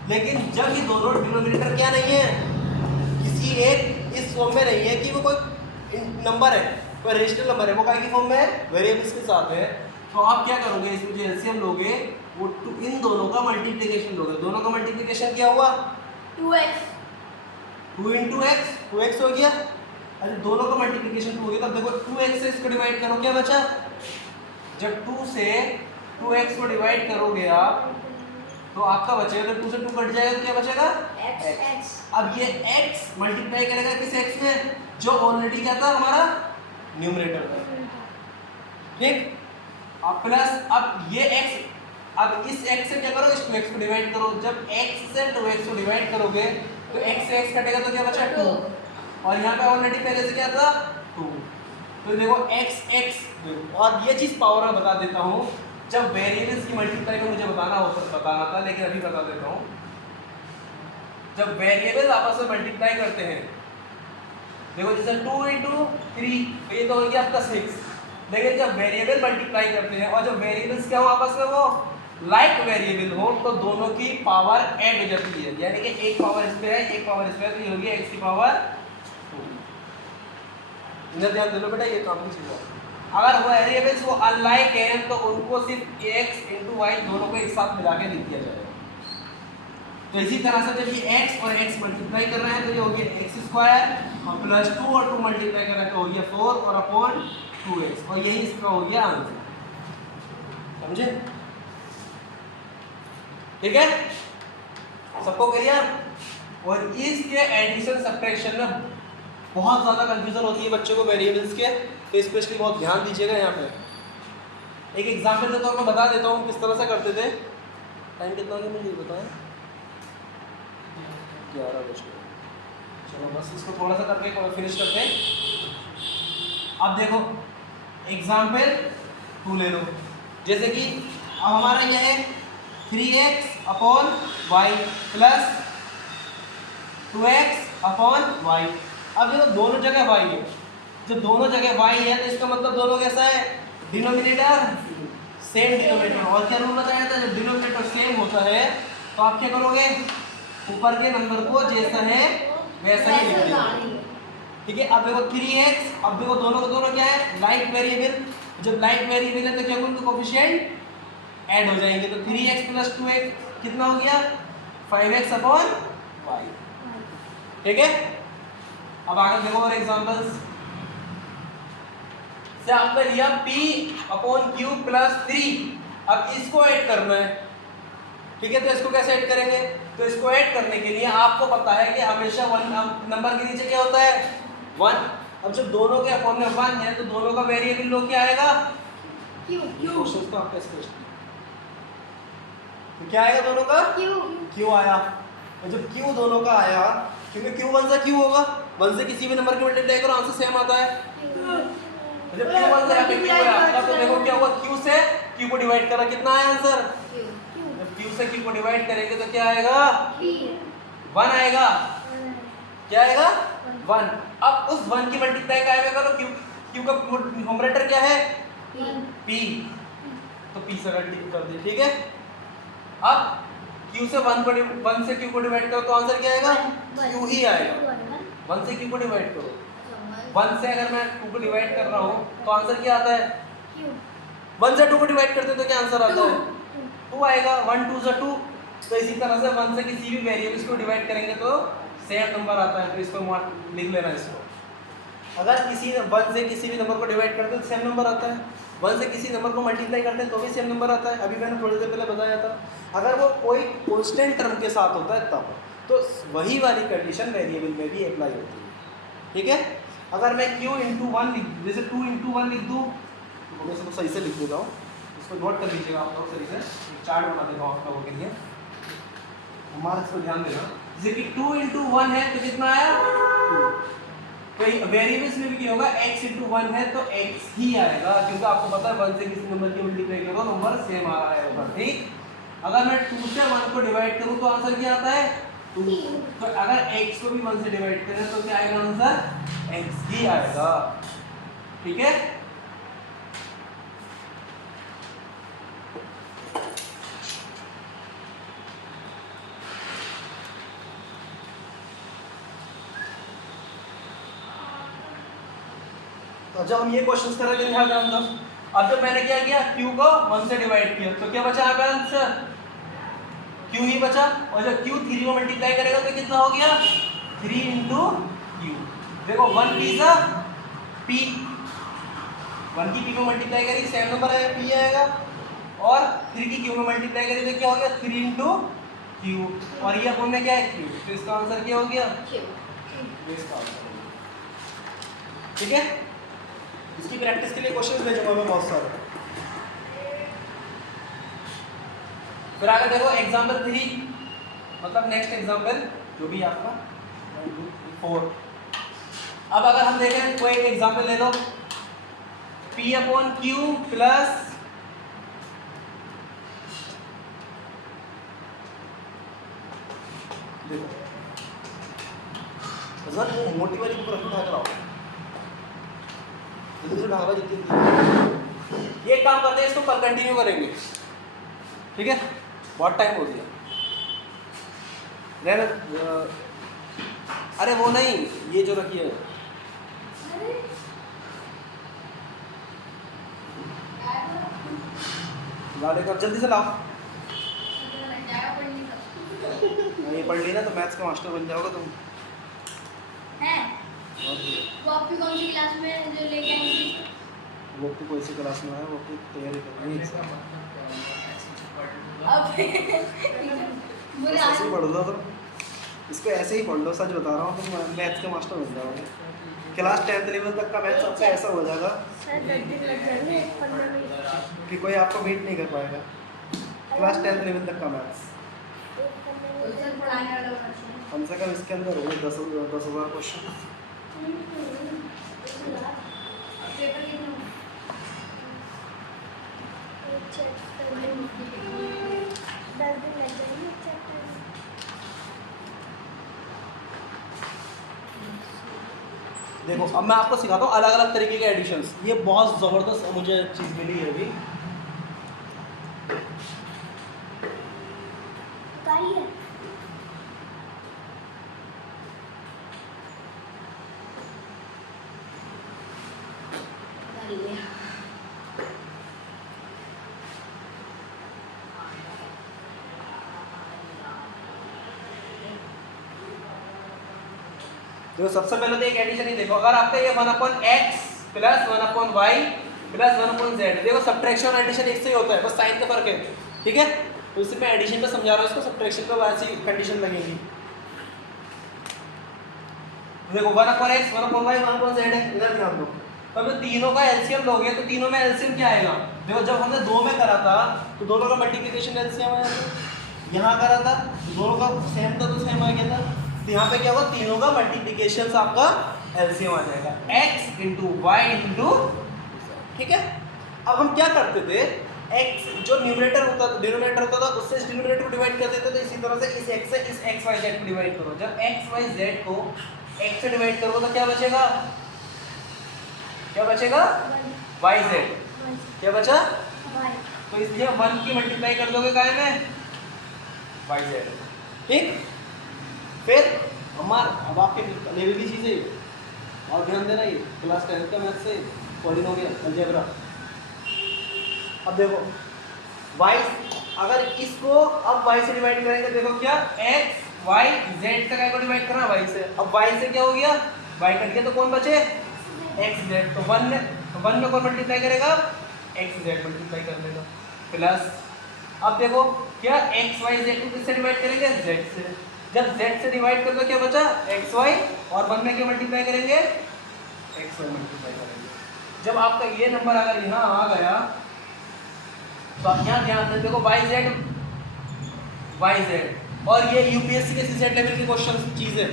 लेकिन जब ये दोनों डिनोमिनेटर क्या नहीं है, किसी एक इस फॉर्म में नहीं है कि वो कोई नंबर है, कोई रेशनल नंबर है, वो काय की फॉर्म में है वेरिएबल्स के साथ है। तो आप क्या करोगे, इसमें जो एलसीएम लोगे वो इन दोनों का मल्टीप्लिकेशन लोगे। दोनों का मल्टीप्लिकेशन क्या हुआ 2x 2 × x, 2x हो गया। अरे दोनों का मल्टीप्लिकेशन 2 हो गया, तब देखो 2x से इसको डिवाइड करो, क्या बचा, जब 2 से 2x को डिवाइड करोगे आप तो आपका बचेगा, जब 2 से 2 कट जाएगा तो क्या बचेगा x। अब ये x मल्टीप्लाई करेगा किस x में, जो ऑलरेडी क्या था हमारा न्यूमरेटर था। ठीक, अब प्लस, अब ये x, अब इस x से क्या करो, इस 2x को डिवाइड करो। जब x से 2x को डिवाइड करोगे तो x से x कटेगा तो क्या बचा 2, और यहाँ पे ऑलरेडी पहले से क्या था 2। तो देखो x, और ये चीज़ पावर में बता देता हूँ, जब वेरिएबल्स की मल्टीप्लाई को मुझे बताना था, लेकिन अभी बता देता हूँ। जब वेरिएबल आपस में मल्टीप्लाई करते हैं, देखो जैसे 2 × 3, तो ये तो हो गया आपका 6। लेकिन जब वेरिएबल मल्टीप्लाई करते हैं और जब वेरिएबल्स क्या हो आपस में, वो लाइक वेरिएबल हो, तो दोनों की पावर ऐड हो जाती है। यानी कि एक पावर इस पे है, एक पावर इस पे है, तो ये होगी x की पावर 2। इधर ध्यान दे लो बेटा, ये काम की चीज है। अगर वेरिएबल्स वो अनलाइक हैं तो उनको सिर्फ x × y दोनों को एक साथ मिला के लिख दिया जाएगा। तो इसी तरह से जब ये x और x मल्टीप्लाई कर रहे हैं तो ये हो गया x² और प्लस 2 और 2 मल्टीप्लाई कर रहे हैं तो हो गया 4 और अपॉन 2x, और यही इसका हो गया आंसर। समझे? ठीक है, सबको क्लियर? और इसके एडिशन सब्ट्रैक्शन में बहुत ज़्यादा कंफ्यूजन होती है बच्चों को वेरिएबल्स के, तो स्पेशली बहुत ध्यान दीजिएगा। यहाँ पे एक एग्जाम्पल के तौर पर बता देता हूँ किस तरह से करते थे। टाइम कितना हो गया मुझे बताएं, 11 बज गए। चलो बस इसको थोड़ा सा करके फिनिश करते हैं। अब देखो एग्जाम्पल 2 ले लो, जैसे कि अब हमारा यह है 3x/y प्लस 2x/y। अब देखो दोनों जगह y है, जब दोनों जगह y है तो इसका मतलब दोनों कैसा है, डिनोमिनेटर सेम डिनोमिनेटर। और क्या रूल बताया था, जब डिनोमिनेटर सेम होता है तो आप क्या करोगे, ऊपर के नंबर को जैसा है वैसा ही लिख देंगे। ठीक है, अब देखो 3x, अब देखो दोनों को दोनों क्या है लाइक वेरिएबल, जब लाइक वेरिएबल है तो क्या उनके कोएफिशिएंट ऐड हो जाएंगे। तो 3x + 2x कितना हो गया 5x/y। ठीक है, अब आगे देखो और एग्जांपल्स से आपने लिया p/q + 3। अब इसको ऐड करना है। ठीक है, तो इसको कैसे ऐड करेंगे, तो इसको ऐड करने के लिए आपको पता है कि हमेशा 1 नंबर के नीचे क्या होता है 1। अब जब दोनों के अपॉन में 1 है तो दोनों का वेरिएबल लो क्या आएगा q क्वेश्चन तो आपका स्पष्ट है, तो क्या आएगा दोनों का q आया। और जब q दोनों का आया, क्योंकि q 1 से q होगा, 1 से किसी भी नंबर के मल्टीप्लाई करो आंसर सेम आता है। जब q 1 से q है आपका, तो देखो क्या हुआ, q से q को डिवाइड करा, कितना आया आंसर, जब q से q को डिवाइड करेंगे तो क्या आएगा 1 आएगा। क्या आएगा 1। अब उस 1 की मल्टीप्लाई का आएगा करो, q का न्यूमरेटर क्या है p, तो p से मल्टीप्लाई कर दे। ठीक है, अब q से 1 से q को डिवाइड करो तो आंसर क्या आएगा q ही आएगा। 1 से q को डिवाइड करो 1 से अगर मैं 2 को डिवाइड कर रहा हूँ तो आंसर क्या आता है? क्यों 1 से 2 को डिवाइड करते हैं तो क्या आंसर आता है? 2 आएगा। 1 2 से 2। तो इसी तरह से 1 से किसी भी वेरिएबल्स को डिवाइड करेंगे तो सेम नंबर आता है। तो इसको लिख लेना इसको। अगर किसी 1 से किसी भी नंबर को डिवाइड करते हैं तो सेम नंबर आता है। 1 से किसी नंबर को मल्टीप्लाई करते हैं तो भी सेम नंबर आता है। अभी मैंने थोड़ी देर पहले बताया था। अगर वो कोई कांस्टेंट टर्म के साथ होता है तब तो वही वाली कंडीशन वेरिएबल में भी अप्लाई होती है। ठीक है। अगर मैं q इंटू 1 लिख, जैसे 2 इंटू 1 लिख दूँ, तो मैं इसको सही से लिख देता हूँ। इसको नोट कर लीजिएगा आप लोग सही से। एक चार्ट बना देता हूँ आप लोगों के लिए। हमारा इसको ध्यान देना। जैसे कि 2 इंटू 1 है तो कितना आया? 2। तो वेरिएबल्स में भी क्या होगा? x इंटू 1 है तो x ही आएगा, क्योंकि आपको पता है 1 से किसी नंबर की मल्टीप्लाई करो नंबर सेम आ रहा है ऊपर। ठीक। अगर मैं 2 से 1 को डिवाइड करूं तो आंसर क्या आता है? 2। तो अगर x को भी 1 से डिवाइड करें तो क्या आएगा आंसर? x ही आएगा। ठीक है। तो जब हम ये क्वेश्चंस कर रहे थे ध्यान दो। अब जब मैंने क्या किया, q को 1 से डिवाइड किया तो क्या बचा यहाँ पे आंसर? q ही बचा। और जब q 3 को मल्टीप्लाई करेगा तो कितना हो गया? 3 इंटू q। देखो 1 p सा p, 1 की p को मल्टीप्लाई करी सेम नंबर आएगा p आएगा, और 3 की q में मल्टीप्लाई करी तो क्या हो गया? 3 इंटू q, और ये अपन में क्या है? q। तो इसका आंसर क्या हो गया? इसका आंसर। ठीक है। इसकी प्रैक्टिस के लिए क्वेश्चंस भेजूंगा मैं बहुत सारे। फिर आगे देखो एग्जांपल 3, मतलब नेक्स्ट एग्जांपल जो भी आपका 4। अब अगर हम देखें कोई एक एग्जांपल ले लो, p अपॉन q प्लस देखो सर मोटी वाली ऊपर उठा कर आओ, ढाबा जितनी। ये काम करते हैं, इसको कल कंटिन्यू करेंगे। ठीक है। बहुत टाइम हो गया। अरे वो नहीं, ये जो रखी है ला लेकर जल्दी से लाओ। ये पढ़ ली ना तो मैथ्स का मास्टर बन जाओगे तुम। वो आपकी कौन सी क्लास में जो लेके आएंगे? वो तो कोई सी क्लास में है, वो की तैयारी कर रही है। बोले ऐसे ही पढ़ लो तो इसको ऐसे ही पढ़ लो, सच बता रहा हूँ तुम मैथ्स के मास्टर बन जाओगे। क्लास 10th लेवल तक का मैथ्स आपका ऐसा हो जाएगा कि कोई आपको बीट नहीं कर पाएगा। क्लास 10th लेवल तक का मैथ्स कम से कम इसके अंदर होंगे 10,000 क्वेश्चन। देखो अब मैं आपको सिखाता हूँ अलग अलग तरीके के एडिशंस। ये बहुत ज़बरदस्त मुझे चीज़ मिली है अभी। देखो सबसे पहले तो एक एडिशन ही देखो। अगर आपका ये 1/x plus 1/y plus 1/z, देखो सब्ट्रैक्शन और एडिशन एक से ही होता है, बस साइन का फर्क है। ठीक है। तो इससे मैं एडिशन पे समझा रहा हूँ, इसको सब्ट्रैक्शन पे वैसी कंडीशन लगेगी। देखो 1/x 1/y 1/z है, इधर ध्यान दो। तो अब तीनों का एलसीएम लोगे तो तीनों में एलसीएम क्या आएगा? देखो जब हमने 2 में करा था तो दोनों का मल्टीप्लिकेशन एलसीएम आया था, यहाँ करा था दोनों का सेम था तो सेम आ गया था। तो यहाँ पे क्या होगा? तीनों का मल्टीप्लिकेशन आपका एलसीएम आ जाएगा, x इंटू वाई इंटू। ठीक है। अब हम क्या करते थे, x जो न्यूमरेटर होता था डिनोमिनेटर होता था उससे इस डिनोमिनेटर को डिवाइड कर देते थे। इसी तरह से इस x से इस x y z को डिवाइड करो। जब x y z को x से डिवाइड करोगे तो क्या बचेगा? क्या बचेगा? y z। क्या बचा? तो इसलिए 1 की मल्टीप्लाई कर दोगे काय में? y z। ठीक। फिर हमारा अब आपके लेवल की चीज़ें और ध्यान देना, ये क्लास 10 का मैथ से पॉलिनोमियल अलजेब्रा। अब देखो y, अगर इसको अब y से डिवाइड करेंगे, देखो क्या x y z से काय को डिवाइड करना y से। अब y से क्या हो गया, y कट गया तो कौन बचे, x z। तो 1 में कौन मल्टीप्लाई करेगा, x z मल्टीप्लाई कर देगा प्लस। अब देखो क्या x y z को किससे डिवाइड करेंगे, z से। जब z से डिवाइड कर दो क्या बचा, x y, और 1 में क्या मल्टीप्लाई करेंगे, x y मल्टीप्लाई करेंगे। जब आपका ये नंबर अगर यहाँ आ गया तो आप यहाँ ध्यान दें, देखो y z, और ये यूपीएससी के सीसेट लेवल की क्वेश्चन चीज़ है।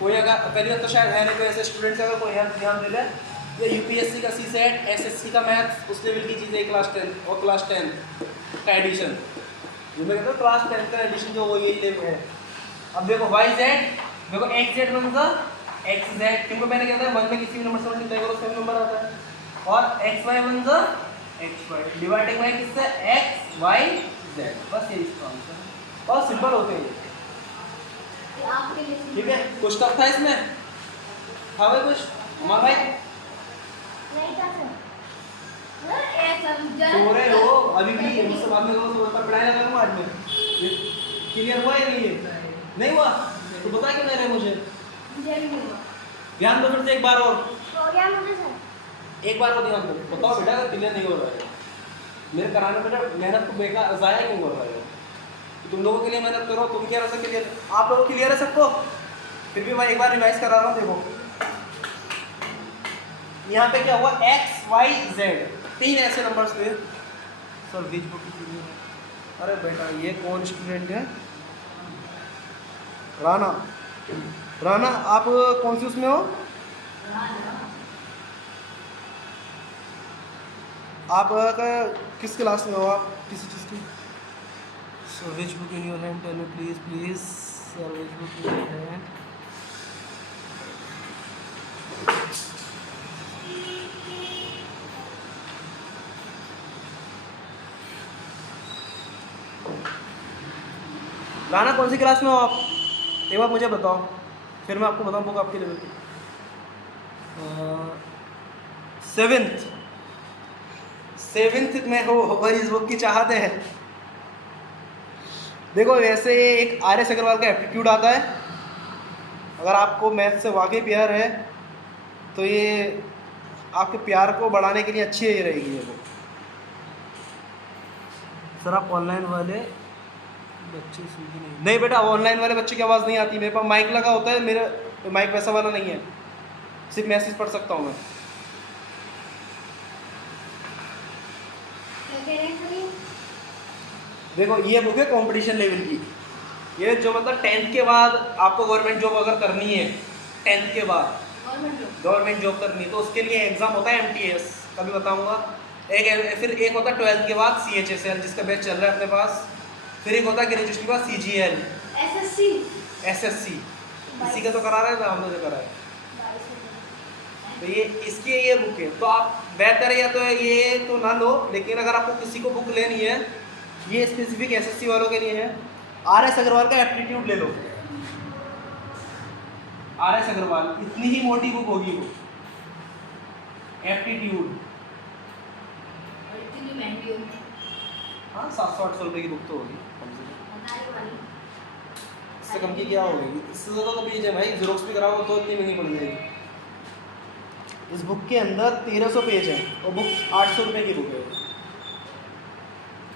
कोई अगर पहली बार तो शायद है नहीं, कोई ऐसे स्टूडेंट्स अगर कोई ध्यान दे ले, ये यूपीएससी का सीसेट, एसएससी का मैथ्स उस लेवल की चीज़ है, क्लास 10 और क्लास 10 का एडिशन। जो मैं कहता हूँ क्लास 10 का एडिशन जो वो यही लेवल है। अब देखो y z, देखो x z बन सा x z, क्योंकि मैंने कहता है 1 में किसी भी नंबर से मल्टीप्लाई करो सेम नंबर आता है, और x y बन सा x y, डिवाइडिंग बाय किससे, x y z। बस ये इसका आंसर है, बहुत सिंपल होते हैं ये। आपके लिए ठीक है, कुछ टफ था इसमें, हाँ भाई कुछ हमारा भाई नहीं था सर। सो रहे हो अभी भी, मुझसे बाद में करो, सुबह पर पढ़ाई लगा दूंगा आज में। क्लियर हुआ या नहीं, नहीं हुआ तो बता क्यों नहीं रहे मुझे, ध्यान दो फिर से एक बार और, हो गया मुझे सर। एक बार और ध्यान दो, बताओ बेटा अगर क्लियर नहीं हो रहा है, मेरे कराने बेटा मेहनत को बेकार ज़ाया क्यों कर रहे हो। तुम लोगों के लिए मेहनत करो, तुम क्या रहा क्लियर, आप लोगों क्लियर है सबको, फिर भी मैं एक बार रिवाइज करा रहा हूँ। देखो यहाँ पे क्या हुआ, x y z, 3 ऐसे नंबर्स थे सर बीच बुक। अरे बेटा ये कौन स्टूडेंट है, राना, राना आप कौन सी उसमें हो, आप किस क्लास में हो, आप किसी चीज़ की। Sir which book in your hand, tell me please please sir, which book in your hand. Rana कौन सी क्लास में हो आप, एक बार मुझे बताओ, फिर मैं आपको बताऊँ बुक आपके लेवल की। 7th में हो और इस बुक की चाहते हैं। देखो वैसे एक आर.एस. अग्रवाल का एप्टीट्यूड आता है, अगर आपको मैथ से वाकई प्यार है तो ये आपके प्यार को बढ़ाने के लिए अच्छी ही रहेगी ये बुक। सर आप ऑनलाइन वाले बच्चे सुनते नहीं बेटा, ऑनलाइन वाले बच्चे की आवाज़ नहीं आती, मेरे पास माइक लगा होता है, मेरा माइक वैसा वाला नहीं है, सिर्फ मैसेज पढ़ सकता हूँ मैं। देखो ये बुक है कंपटीशन लेवल की, ये जो मतलब 10th के बाद आपको गवर्नमेंट जॉब अगर करनी है, 10th के बाद गवर्नमेंट जॉब करनी है तो उसके लिए एग्ज़ाम होता है MTS, कभी बताऊंगा। फिर एक होता है 12th के बाद CHSL जिसका बैच चल रहा है अपने पास, फिर एक होता है ग्रेजुएशन के बाद CGL, SSC, इसी का तो करा रहे थे हम लोग, करा है तो ये इसकी ये बुक है। तो आप बेहतर है या तो ये तो ना लो, लेकिन अगर आपको किसी को बुक लेनी है, ये स्पेसिफिक SSC वालों के लिए है, R.S. अग्रवाल का एप्टीट्यूड ले लो। R.S. अग्रवाल इतनी ही मोटी बुक होगी वो, एप्टीट्यूड। इतनी महंगी होगी, हाँ 700-800 रुपये की बुक तो होगी कम से कम, इससे कम की क्या होगी, इससे ज़्यादा तो पेज है भाई, जेरोक्स भी कराओ तो इतनी महंगी पड़ जाएगी। इस बुक के अंदर 1300 पेज है और बुक 800 रुपये की बुक है।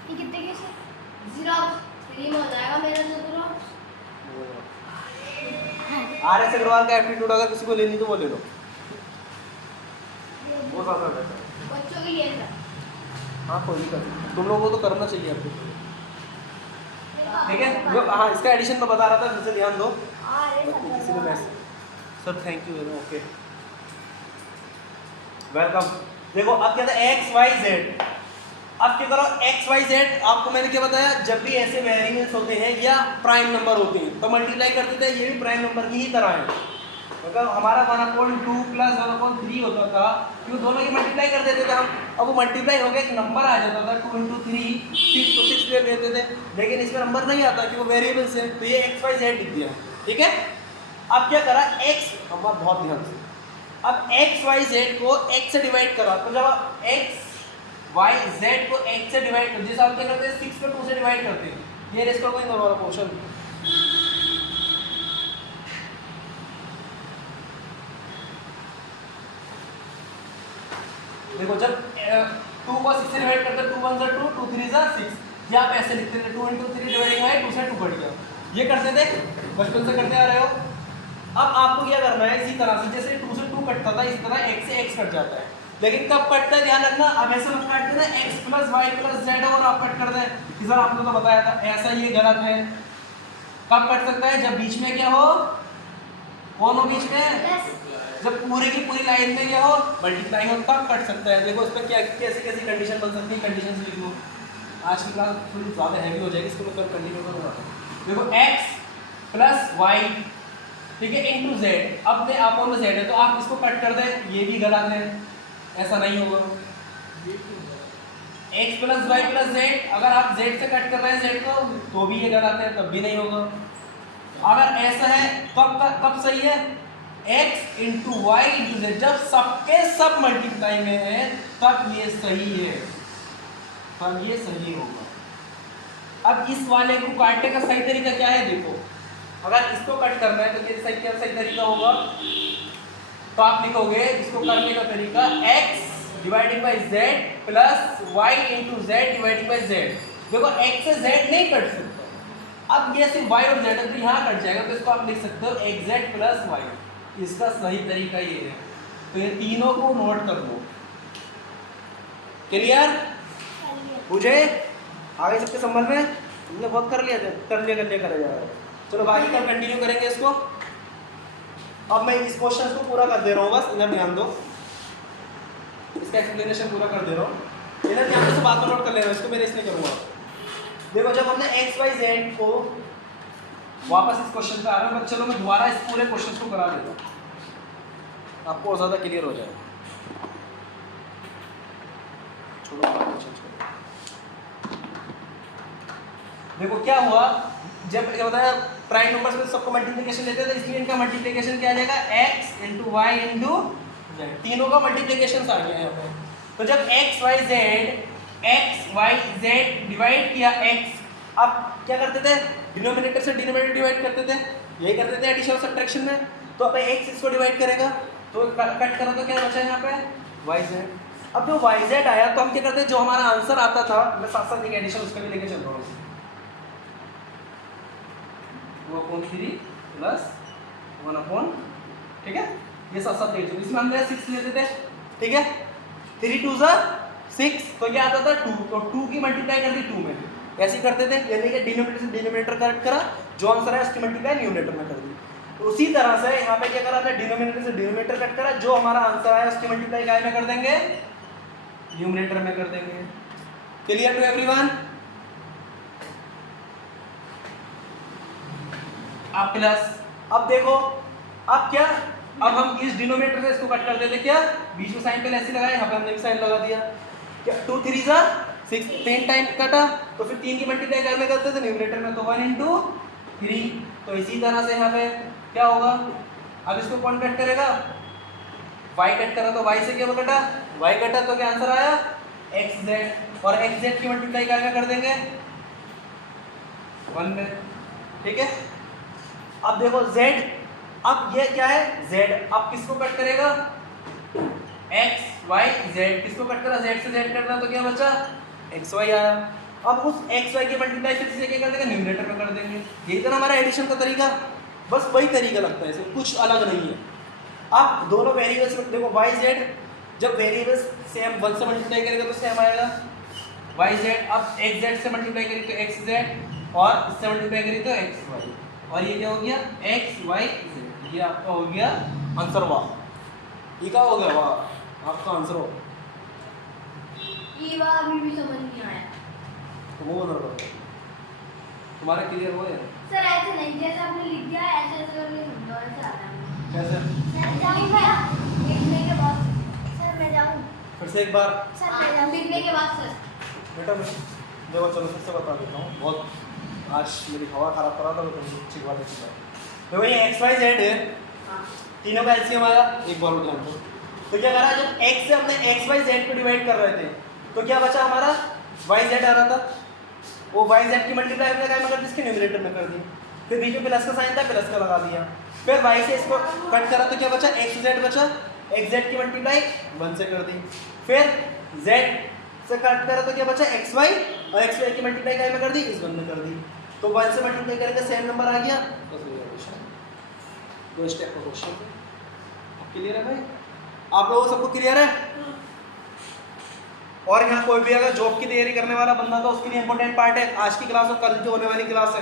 ये कितने के ज़ेरॉक्स फ्री में हो जाएगा मेरा ज़ेरॉक्स। R.S. अग्रवाल का एप्टीट्यूड अगर किसी को लेनी तो वो ले लो, वो ज़्यादा बेहतर है बच्चों के लिए था। हाँ कोई दिक्कत नहीं, तुम लोगों को तो करना चाहिए आपको, ठीक है। हाँ इसका एडिशन मैं बता रहा था, फिर से ध्यान दो, किसी ने message sir thank you okay welcome. देखो अब क्या था x y z, अब क्या करो x y z, आपको मैंने क्या बताया, जब भी ऐसे वेरिएबल्स होते हैं या प्राइम नंबर होते हैं तो मल्टीप्लाई कर देते हैं, ये भी प्राइम नंबर की ही तरह है। मतलब हमारा 1/2 प्लस 1/3 होता था, क्यों दोनों की मल्टीप्लाई कर देते थे हम, अब वो मल्टीप्लाई हो गया एक नंबर आ जाता था 2 × 3 6 तो 6 ले लेते थे, लेकिन इसमें नंबर नहीं आता कि वो वेरिएबल्स है, तो ये x y z लिख दिया, ठीक है। अब क्या करा x, हमारा बहुत ध्यान से अब एक्स वाई जेड को x से डिवाइड करा, तो जब आप एक्स वाई जेड को x से डिवाइड कर, जैसे आप क्या करते हैं 6 को 2 से डिवाइड करते हैं, ये इसका कोई नंबर पोर्शन। देखो जब 2 को 6 से डिवाइड करते हैं, 2 1 2, 2 3 6, ये आप ऐसे लिखते थे 2 × 3 डिवाइडिंग बाय 2 से 2 कट गया, ये करते थे बचपन से करते आ रहे हो। अब आपको क्या करना है, इसी तरह से जैसे 2 से 2 कटता था, इस तरह x से x कट जाता है, लेकिन कब कटता है ध्यान रखना, अब ऐसे मत काटते ना x + y + z और आप कट कर दें, कि सर आपने तो बताया था, ऐसा ये गलत है। कब कट सकता है, जब बीच में क्या हो, कौन हो बीच में, जब पूरी की पूरी लाइन में क्या हो, मल्टीप्लाई हो, तब कट सकता है। देखो इस पर क्या कैसी कैसी कंडीशन बन सकती है, कंडीशन लिख लो, आज की क्लास थोड़ी ज़्यादा हैवी हो जाएगी, इसको मैं कल कंटिन्यू करूँगा। देखो x + y, ठीक है, इंटू जेड, अब में आप में जेड है तो आप इसको कट कर दें, ये भी गलत है, ऐसा नहीं होगा। x + y + z, अगर आप z से कट कर रहे हैं z को तो भी ये गलत है, तब भी नहीं होगा। अगर ऐसा है कब सही है, x × y × z, जब सबके सब मल्टीप्लाई में है तब ये सही है, तब ये सही होगा। अब इस वाले को काटने का सही तरीका क्या है, देखो अगर इसको कट करना है तो क्या सही तरीका होगा, तो आप लिखोगे इसको करने का तरीका x dividing by z + y × z dividing by z। देखो x से z नहीं कट सकता, अब ये सिर्फ y और z है तो यहाँ कट जाएगा, तो इसको आप लिख सकते हो xz + y, इसका सही तरीका ये है। तो ये तीनों को नोट कर लो, क्लियर मुझे आगे सबके संबंध में तुमने बहुत कर लिया करा जा रहा है। चलो बाकी कल कंटिन्यू करेंगे इसको। अब मैं इस क्वेश्चन को पूरा कर दे रहा हूँ, बस इधर ध्यान दो, इसका एक्सप्लेनेशन पूरा कर दे रहा हूँ, इधर ध्यान से बात को नोट कर ले रहा हूँ, इसको मैं इसलिए करूँगा। देखो जब हमने एक्स वाई जेड को वापस इस क्वेश्चन पे आ रहा हूँ, चलो मैं दोबारा इस पूरे क्वेश्चन को करा देता हूँ, आपको और ज़्यादा क्लियर हो जाएगा। देखो क्या हुआ, जब क्या होता है प्राइम नंबर्स में सबको मल्टीप्लिकेशन लेते हैं, तो इसलिए इनका मल्टीप्लिकेशन क्या आ जाएगा, x × y × z, तीनों का मल्टीप्लिकेशन आ गया यहाँ पे। तो जब x y z डिवाइड किया x, अब क्या करते थे, डिनोमिनेटर से डिनोमिनेटर डिवाइड करते थे, यही करते थे एडिशन और सब्ट्रैक्शन में। तो अब x इसको डिवाइड करेगा, तो कट करो तो क्या बचा यहाँ पे, yz। अब जो yz आया तो हम क्या करते हैं, जो हमारा आंसर आता था, मैं साथ साथ एक एडिशन उसका भी लेके चल रहा हूँ, 2/3 + 1/, ठीक है, ये साथ साथ ले, इसमें हम 6 लेते थे, ठीक है, 3 × 2 = 6, तो क्या आता था 2, तो 2 की मल्टीप्लाई कर दी 2 में, ऐसे करते थे, यानी कि डिनोमिनेटर से डिनोमिनेटर कट करा, जो आंसर है उसकी मल्टीप्लाई न्यूमरेटर में कर दी। तो उसी तरह से यहाँ पे क्या करा था, डिनोमिनेटर से डिनोमिनेटर कट करा, जो हमारा आंसर आया उसकी मल्टीप्लाई काय में कर देंगे, न्यूमरेटर में कर देंगे। Clear to everyone? अब प्लस, अब देखो अब क्या, अब हम इस डिनोमिनेटर से इसको कट कर देते, क्या बीच में साइन पहले ऐसे लगाए, यहाँ पे हमने भी साइन लगा दिया, क्या 2 3 6, 3 टाइम कटा, तो फिर 3 की मल्टीप्लाई क्या में करते थे, न्यूमरेटर में, तो 1 × 3। तो इसी तरह से यहाँ पे क्या होगा, अब इसको कौन कट करेगा, y कट करा, तो y से क्या कटा, y कटा, तो क्या आंसर आया xz, और xz की मल्टीप्लाई क्या कर देंगे 1 में, ठीक है। अब देखो z, अब ये क्या है z, अब किसको कट करेगा, x y z, किसको कट करा, z से z करना, तो क्या बचा x y आया। अब उस x y की मल्टीप्लाई फिर से क्या कर देंगे, न्यूमरेटर में कर देंगे। यही तो हमारा एडिशन का तरीका, बस वही तरीका लगता है, इसमें कुछ अलग नहीं है। अब दोनों वेरिएबल्स में देखो y z, जब वेरिएबल्स सेम 1 से मल्टीप्लाई करेगा तो सेम आएगा y z, अब x z से मल्टीप्लाई करें तो x z, और इससे मल्टीप्लाई करें तो x y, और ये क्या हो गया x y z, ये आपका हो गया आंसर। वाह, ये क्या हो गया, वाह आपका आंसर हो। ये बात अभी भी समझ नहीं आया, तो वो बोल रहा तुम्हारा क्लियर हो गया सर, ऐसे नहीं जैसे आपने लिख दिया ऐसे ऐसे करके समझो, ऐसे आता है। कैसे, सर जाऊँ भैया, लिखने के बाद सर मैं जाऊँ, फिर से एक बार सर मैं जाऊँ, लिखने के बाद सर, बेटा देखो चलो फिर से बता देता हूँ, बहुत आज मेरी हवा खराब करा था, तो अच्छी बात है। देखो ये x y z है, तीनों का एलसीएम आया, एक बार और ध्यान दो। तो क्या करा, जब x से हमने x y z को डिवाइड कर रहे थे तो क्या बचा हमारा y z आ रहा था, वो y z की मल्टीप्लाई हमने क्या कर दी, इसके न्यूमरेटर में कर दी, फिर बीच में प्लस का साइन था, प्लस का लगा दिया, फिर y से इसको कट करा तो क्या बचा, x z बचा, x z की मल्टीप्लाई 1 से कर दी, फिर z से कट करा तो क्या बचा, x y, और x y की मल्टीप्लाई क्या में कर दी, इस 1 में कर दी, तो 1 से मल्टीप्लाई करेंगे सेम नंबर आ गया, बस हो गया क्वेश्चन। 2 स्टेप का क्वेश्चन। क्लियर है भाई, आप लोगों को सबको क्लियर है? और यहाँ कोई भी अगर जॉब की तैयारी करने वाला बंदा तो उसके लिए इंपॉर्टेंट पार्ट है आज की क्लास और कल जो होने वाली क्लास है,